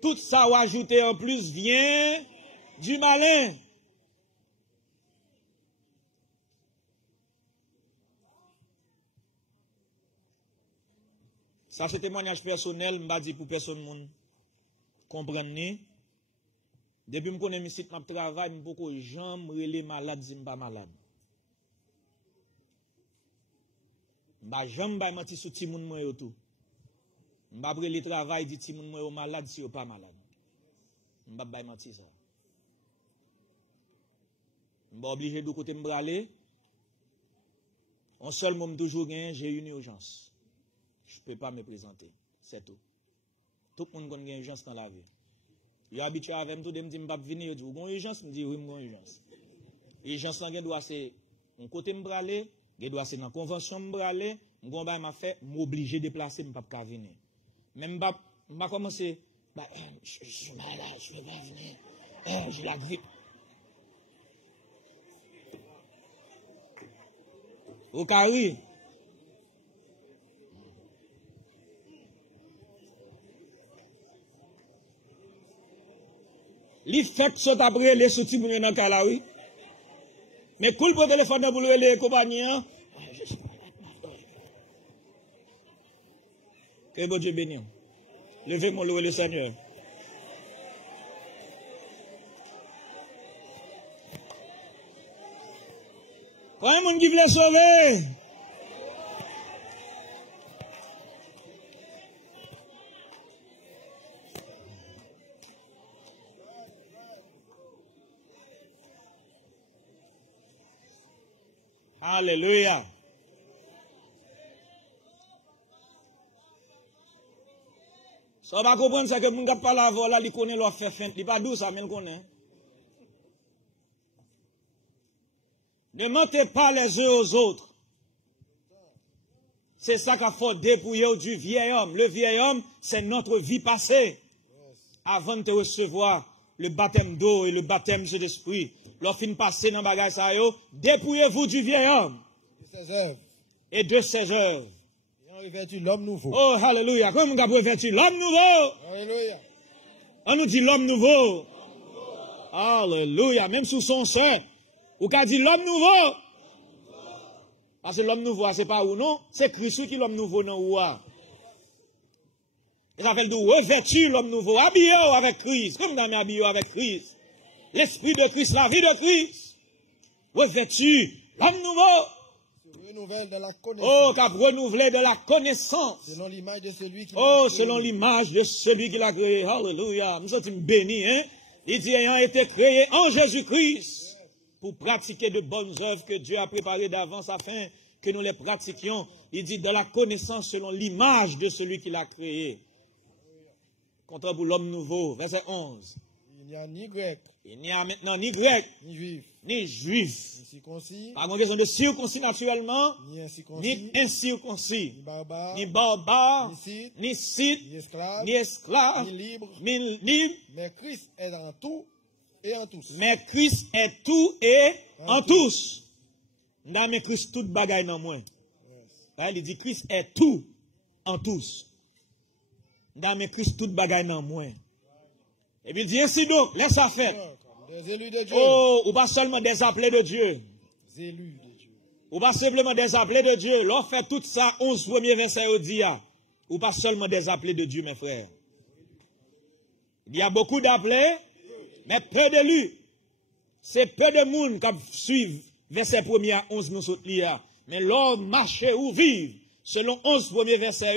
Tout ça ou ajouter en plus vient du malin. Ça c'est témoignage personnel, m'ba dit pour personne moun comprendre ni. Depuis me connais ici m'a travail, m'poko jambe relé malade, si m'pa malade. M'ba jambe ba menti sou ti moun mwen yo tout. M'ba relé travail dit ti moun mwen yo malade si yo pas malade. M'ba bay menti ça. M'ba obligé de côté m'bralé. En seul moment toujours gain, j'ai une urgence. Je peux pas me présenter, c'est tout. Tout le monde a une urgence dans la vie. Je suis habitué avec tout, de me dire, je ne vais pas venir, je dis, vous avez une urgence, je me dis, oui, j'ai une urgence. L'urgence, là, doit c'est, mon côté m'bralé, doit c'est dans la convention m'bralé, m'gon m'a fait, m'obliger de déplacer, je ne peux pas venir. Même m'a commencé, je suis malade, je ne peux pas venir, j'ai la grippe. Au carré. Li fait ce après les sorties pour dans cas là oui. Mais cool pour téléphone pour les compagnies. Que bon Dieu bénisse. Levez-moi le Seigneur. Quand un monde qui veut sauver. Alléluia. Ça va comprendre c'est que mon gars pas la voix là, il connaît leur faire feinte, il pas douce ça mais il connaît. Ne mentez pas les uns aux autres. C'est ça qu'a fait dépouiller du vieil homme. Le vieil homme, c'est notre vie passée. Avant de recevoir le baptême d'eau et le baptême de l'esprit. Lorsqu'il passe dans le bagage, dépouillez-vous du vieil homme et de ses œuvres. Revêtu l'homme nouveau. Oh, alléluia. Comment on a revêtu l'homme nouveau? Alléluia. On nous dit l'homme nouveau. Alléluia. Même sous son sein. Ou qu'a dit l'homme nouveau? Parce que l'homme nouveau, c'est pas ou non, c'est Christ qui est l'homme nouveau non ou. Ça fait de revêtu l'homme nouveau, habillé avec Christ, comme dans mes habillé avec Christ. L'esprit de Christ, la vie de Christ. Revêtu l'homme nouveau. Renouvelle de la connaissance. Oh, qu'a renouvelé de la connaissance. Selon l'image de celui qui selon l'image de celui qui l'a créé. Alléluia. Nous sommes bénis, hein. Il dit, ayant été créé en Jésus-Christ, pour pratiquer de bonnes œuvres que Dieu a préparées d'avance afin que nous les pratiquions. Il dit, de la connaissance selon l'image de celui qui l'a créé. Contre pour l'homme nouveau, verset 11. Il n'y a ni grec. Il n'y a maintenant ni grec, ni juif, ni juif. ni circoncis, pas question de circoncis naturellement, ni incirconcis, ni barbare, ni scythe, ni esclave, ni libre. Mais Christ est en tout et en tous. Mais Christ est tout et en tous. Dans mais Christ tout bagaille dans moi. Il dit Christ est tout en tous. Dans mes Christ tout bagaille dans moi. Et puis il dit ainsi donc, laisse ça faire. Des élus de Dieu. Oh, ou pas seulement des appelés de Dieu. Des élus de Dieu. Ou pas simplement des appelés de Dieu. L'on fait tout ça, 11 premiers versets au dia. Ou pas seulement des appelés de Dieu, mes frères. Il y a beaucoup d'appelés, mais peu d'élus. C'est peu de monde qui suivent verset 1er à 11 nous sommes là. Mais l'homme marche ou vive. Selon 11 premiers versets,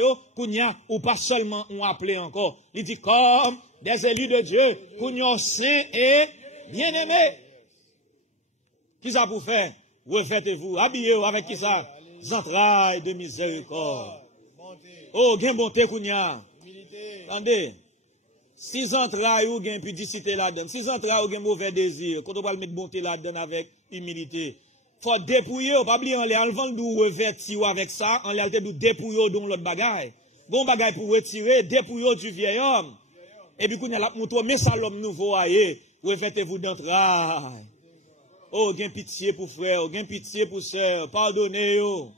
ou pas seulement on appelé encore. Il dit comme des élus de Dieu, qu'on saint et bien-aimés. Qui ça pour faire? Revêtez-vous, habillez-vous avec qui ça? Entrailles de miséricorde. Oh, gain bonté kounya. Attendez. Si entrailles ou gain pudicité là-dedans, si entrailles ou gain mauvais désir, quand on va mettre bonté là-dedans avec humilité, faut dépouiller, pas oublier en l'air, en de revêtir avec ça, en l'air de dépouiller dans l'autre bagaille. Bon bagaille pour retirer, dépouiller du vieil homme. Et puis, qu'on a la montre, mais ça l'homme nouveau, aïe, revêtez-vous d'entrailles. Oh, gain pitié pour frère, gain pitié pour sœur, pardonnez yo.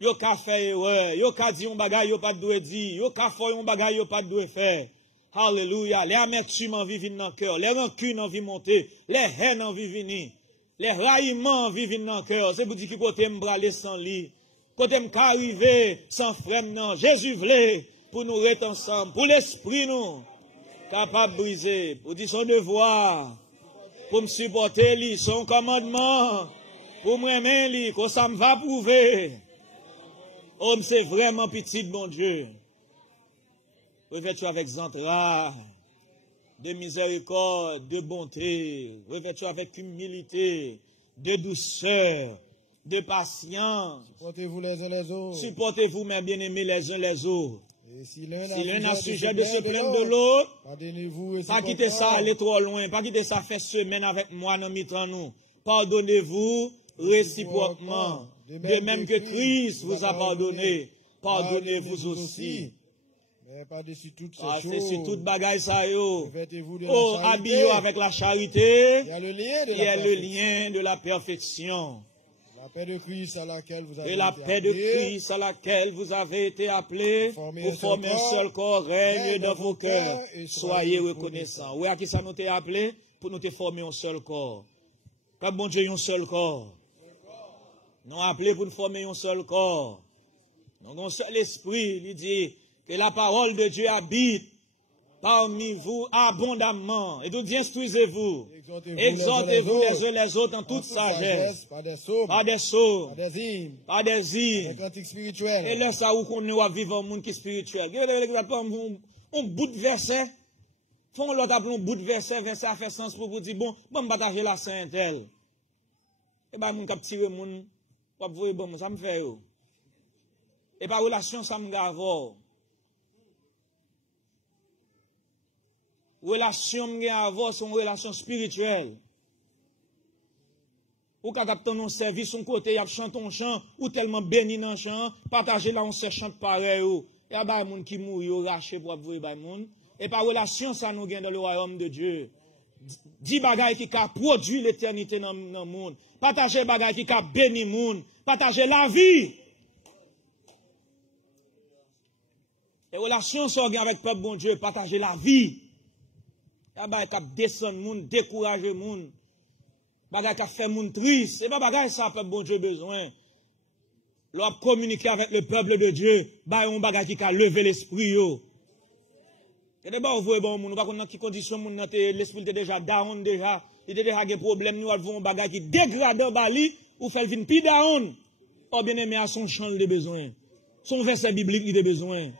Yo ka fait ouais, yo ka dit un bagay yo pas doit dire, yo ka fait un bagay yo pas doit faire. Alléluia, les amertumes en vivent dans le cœur, les rancunes en vivent monter, les haines en vivent venir, les raillements en vivent dans le cœur. C'est pour dire que côté m'braler sans lit, côté m'arriver sans frère non, Jésus voulait pour nous être ensemble, pour l'esprit nous capable de briser, pour dire son devoir. Pour me supporter, lui, son commandement, pour m'aimer, lui, que ça me va prouver. Oh, c'est vraiment petit, bon Dieu. Revêtu avec entrailles, de miséricorde, de bonté, revêtu avec humilité, de douceur, de patience. Supportez-vous les uns les autres. Supportez-vous, mes bien-aimés, les uns les autres. Et si l'un a sujet de se plaindre de l'autre, pardonnez-vous. Pas quitter ça, aller trop loin. Pas quitter ça, faire semaine avec moi dans mi-temps nous. Pardonnez-vous réciproquement. De même que Christ vous a pardonné, pardonnez-vous aussi. Mais par-dessus toutes ces choses. Par-dessus toute bagaille ça yo. Oh, habillez-vous avec la charité. Il y a le lien de la perfection. La paix de Christ à laquelle vous avez et la paix de Christ à laquelle vous avez été appelés pour former un seul corps, règne dans vos cœurs. Soyez reconnaissants. Oui, à qui ça nous t'a appelé? Pour nous te former un seul corps. Comme bon Dieu, un seul corps. Nous appelés pour nous former un seul corps. Donc, un seul esprit, il dit que la parole de Dieu habite parmi vous abondamment. Et donc, instruisez-vous. Exhortez-vous les uns les autres en toute sagesse. Par des psaumes. Par des psaumes. Par des hymnes. Par des hymnes. Des cantiques spirituels. Et là, ça où qu'on va vivre un monde qui est spirituel. Un bout de verset. Font l'autre appeler un bout de verset. Verset a fait sens pour vous dire, bon, me partager la sainte elle. Et ben, mon cap tire mon, pour vous bon, ça me fait yo. Et par relation, ça me gave. Relation m'gen avoir son relation spirituelle. Ou quand ton service son côté y a chanté un chant ou tellement béni dans chant, partager là on se chante pareil ou y a ba moun qui mouri ou raché pour voir ba moun et par relation ça nous gagne dans le royaume de Dieu. 10 bagages qui ka produit l'éternité dans le monde. Partager bagages qui ka béni moun, partager la vie. Les relations sont avec peuple bon Dieu, partager la vie. Kap descend moun, décourager moun. Bagay qui fait moun triste. C'est pas bagay ça, peuple bon Dieu besoin. L'on communiquer avec le peuple de Dieu. Bah, un bagay qui a levé l'esprit, yo. Et d'abord, vous voyez, bon, moun, pas dans quelle condition, moun, l'esprit était déjà down, déjà. Il était déjà des problèmes, nous avons un bagay qui dégrade Bali, ou fait le vin pi down. Oh, bien aimé, à son champ, il a besoin. Son verset biblique, il a besoin.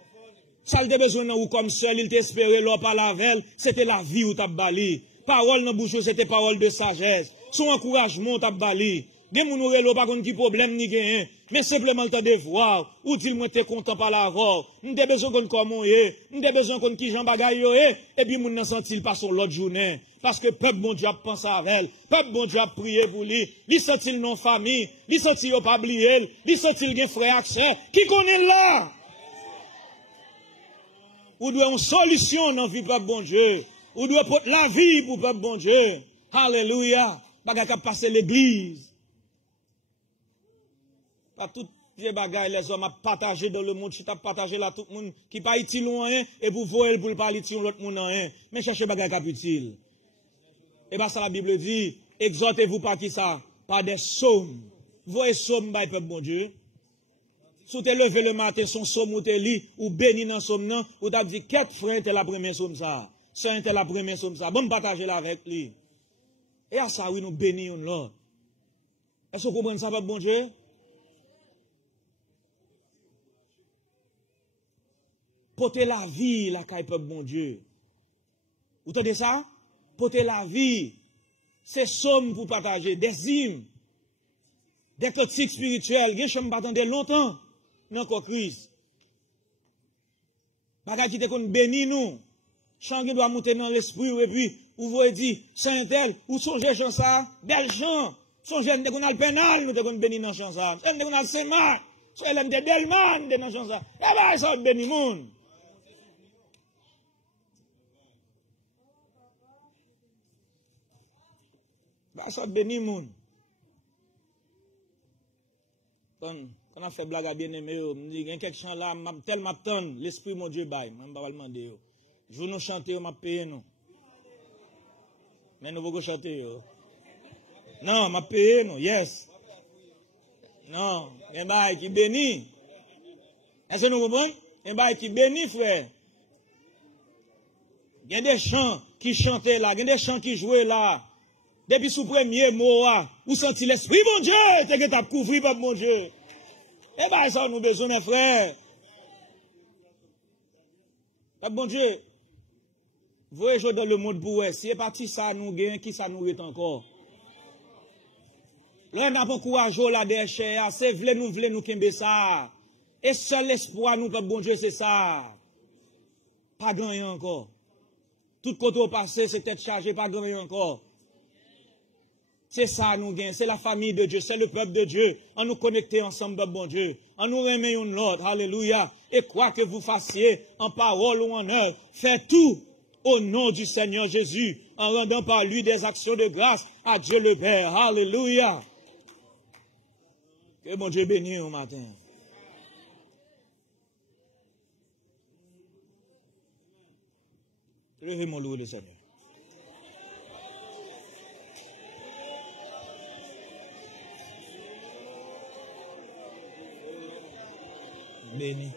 Ça, il a besoin, ou comme seul, il t'espérait, l'on par la veille, c'était la vie ou t'as bali. Parole dans bouche, c'était parole de sagesse. Son encouragement, t'as bali. Gen moun ou relo pas kon ki problème ni gen, mais simplement le temps de voir, ou dit moi t'es content par la voix, m'te besoin kon comment yé, m'te besoin kon ki jan bagay yo et puis moun nan senti pas sur l'autre journée, parce que peuple bon Dieu a pensé avec, peuple bon Dieu a prié pour lui, li senti non famille, li senti yo pas oublié, li senti gen frère accès, qui connaît là? Ou doit une solution dans vie peuple bon Dieu, ou doit porter la vie pour peuple bon Dieu. Alléluia. Bagay ka passer l'église. Pas tout les bagailles, les hommes à partager dans le monde, tu t'as partagé là tout le monde qui pas utile loin, et pour voir pour parler de l'autre monde, mais cherchez bagailles qui utile. Et bien ça la Bible dit, exhortez-vous par qui ça? Par des psaumes. Voyez psaume, by peuple bon Dieu. Si tu levé le matin, son psaume ou te lit, ou béni dans son nom, ou t'as dit, quatre frères, t'es la première psaume ça. C'est t'es la première psaume ça. Bon, partager là avec lui. Et à ça, oui, nous bénissons l'autre. Est-ce que vous comprenez ça, peuple bon Dieu? Porter la vie, la caille peuple bon Dieu. Vous entendez ça? Porter la vie. C'est somme pour partager. Des hymnes. Des critiques spirituelles. Vous ne pas attendre longtemps. Non, encore Christ. Bagay qui te kon béni nous. Chant qui doit monter dans l'esprit. Et puis, vous voyez dire, Saint-Tel, ou songez chant ça? Bel chant. Songez, nous te kon al pénal, nous te kon béni dans chant ça. Nous te kon al Saint-Marc. Soyez l'homme de Delman, dans chant ça. Eh ben, ça béni moun. Ça béni moun. Quand on a fait blague à bien aimé, on me dit, il y a quelque chose là, tellement m'attend, l'esprit mon Dieu baille, je ne vais pas demander. Je veux nous chanter, je vais payer nous. Mais nous ne pouvons pas chanter. Non, je vais payer nous, yes. Non, il y a un bail qui bénit. Est-ce que nous comprenons? Il y a un bail qui bénit, frère. Il y a des chants qui chantaient là, il y a des chants qui jouaient là. Depuis sous premier mot, ou senti l'esprit, mon Dieu, t'es que t'as couvert, peuple, mon Dieu. Eh bien, ça, nous besoin, mes frères. Peuple, mon Dieu, voyez, je dans le monde pour eux. Si c'est parti, ça nous gagne, qui ça nous est encore? Là, on n'a pas courage, là, derrière, c'est vle nous, kembe ça. Et seul espoir, nous, peuple, bon Dieu, c'est ça. Pas gagné encore. Tout côté au passé, c'est peut-être chargé, pas gagné encore. C'est ça, nous gagnons. C'est la famille de Dieu. C'est le peuple de Dieu. On nous connecter ensemble, bon Dieu. On nous remet une l'autre. Alléluia. Et quoi que vous fassiez, en parole ou en œuvre, faites tout au nom du Seigneur Jésus, en rendant par lui des actions de grâce à Dieu le Père. Alléluia. Que bon Dieu bénisse au matin. Levez mon loup, le Seigneur. Béni.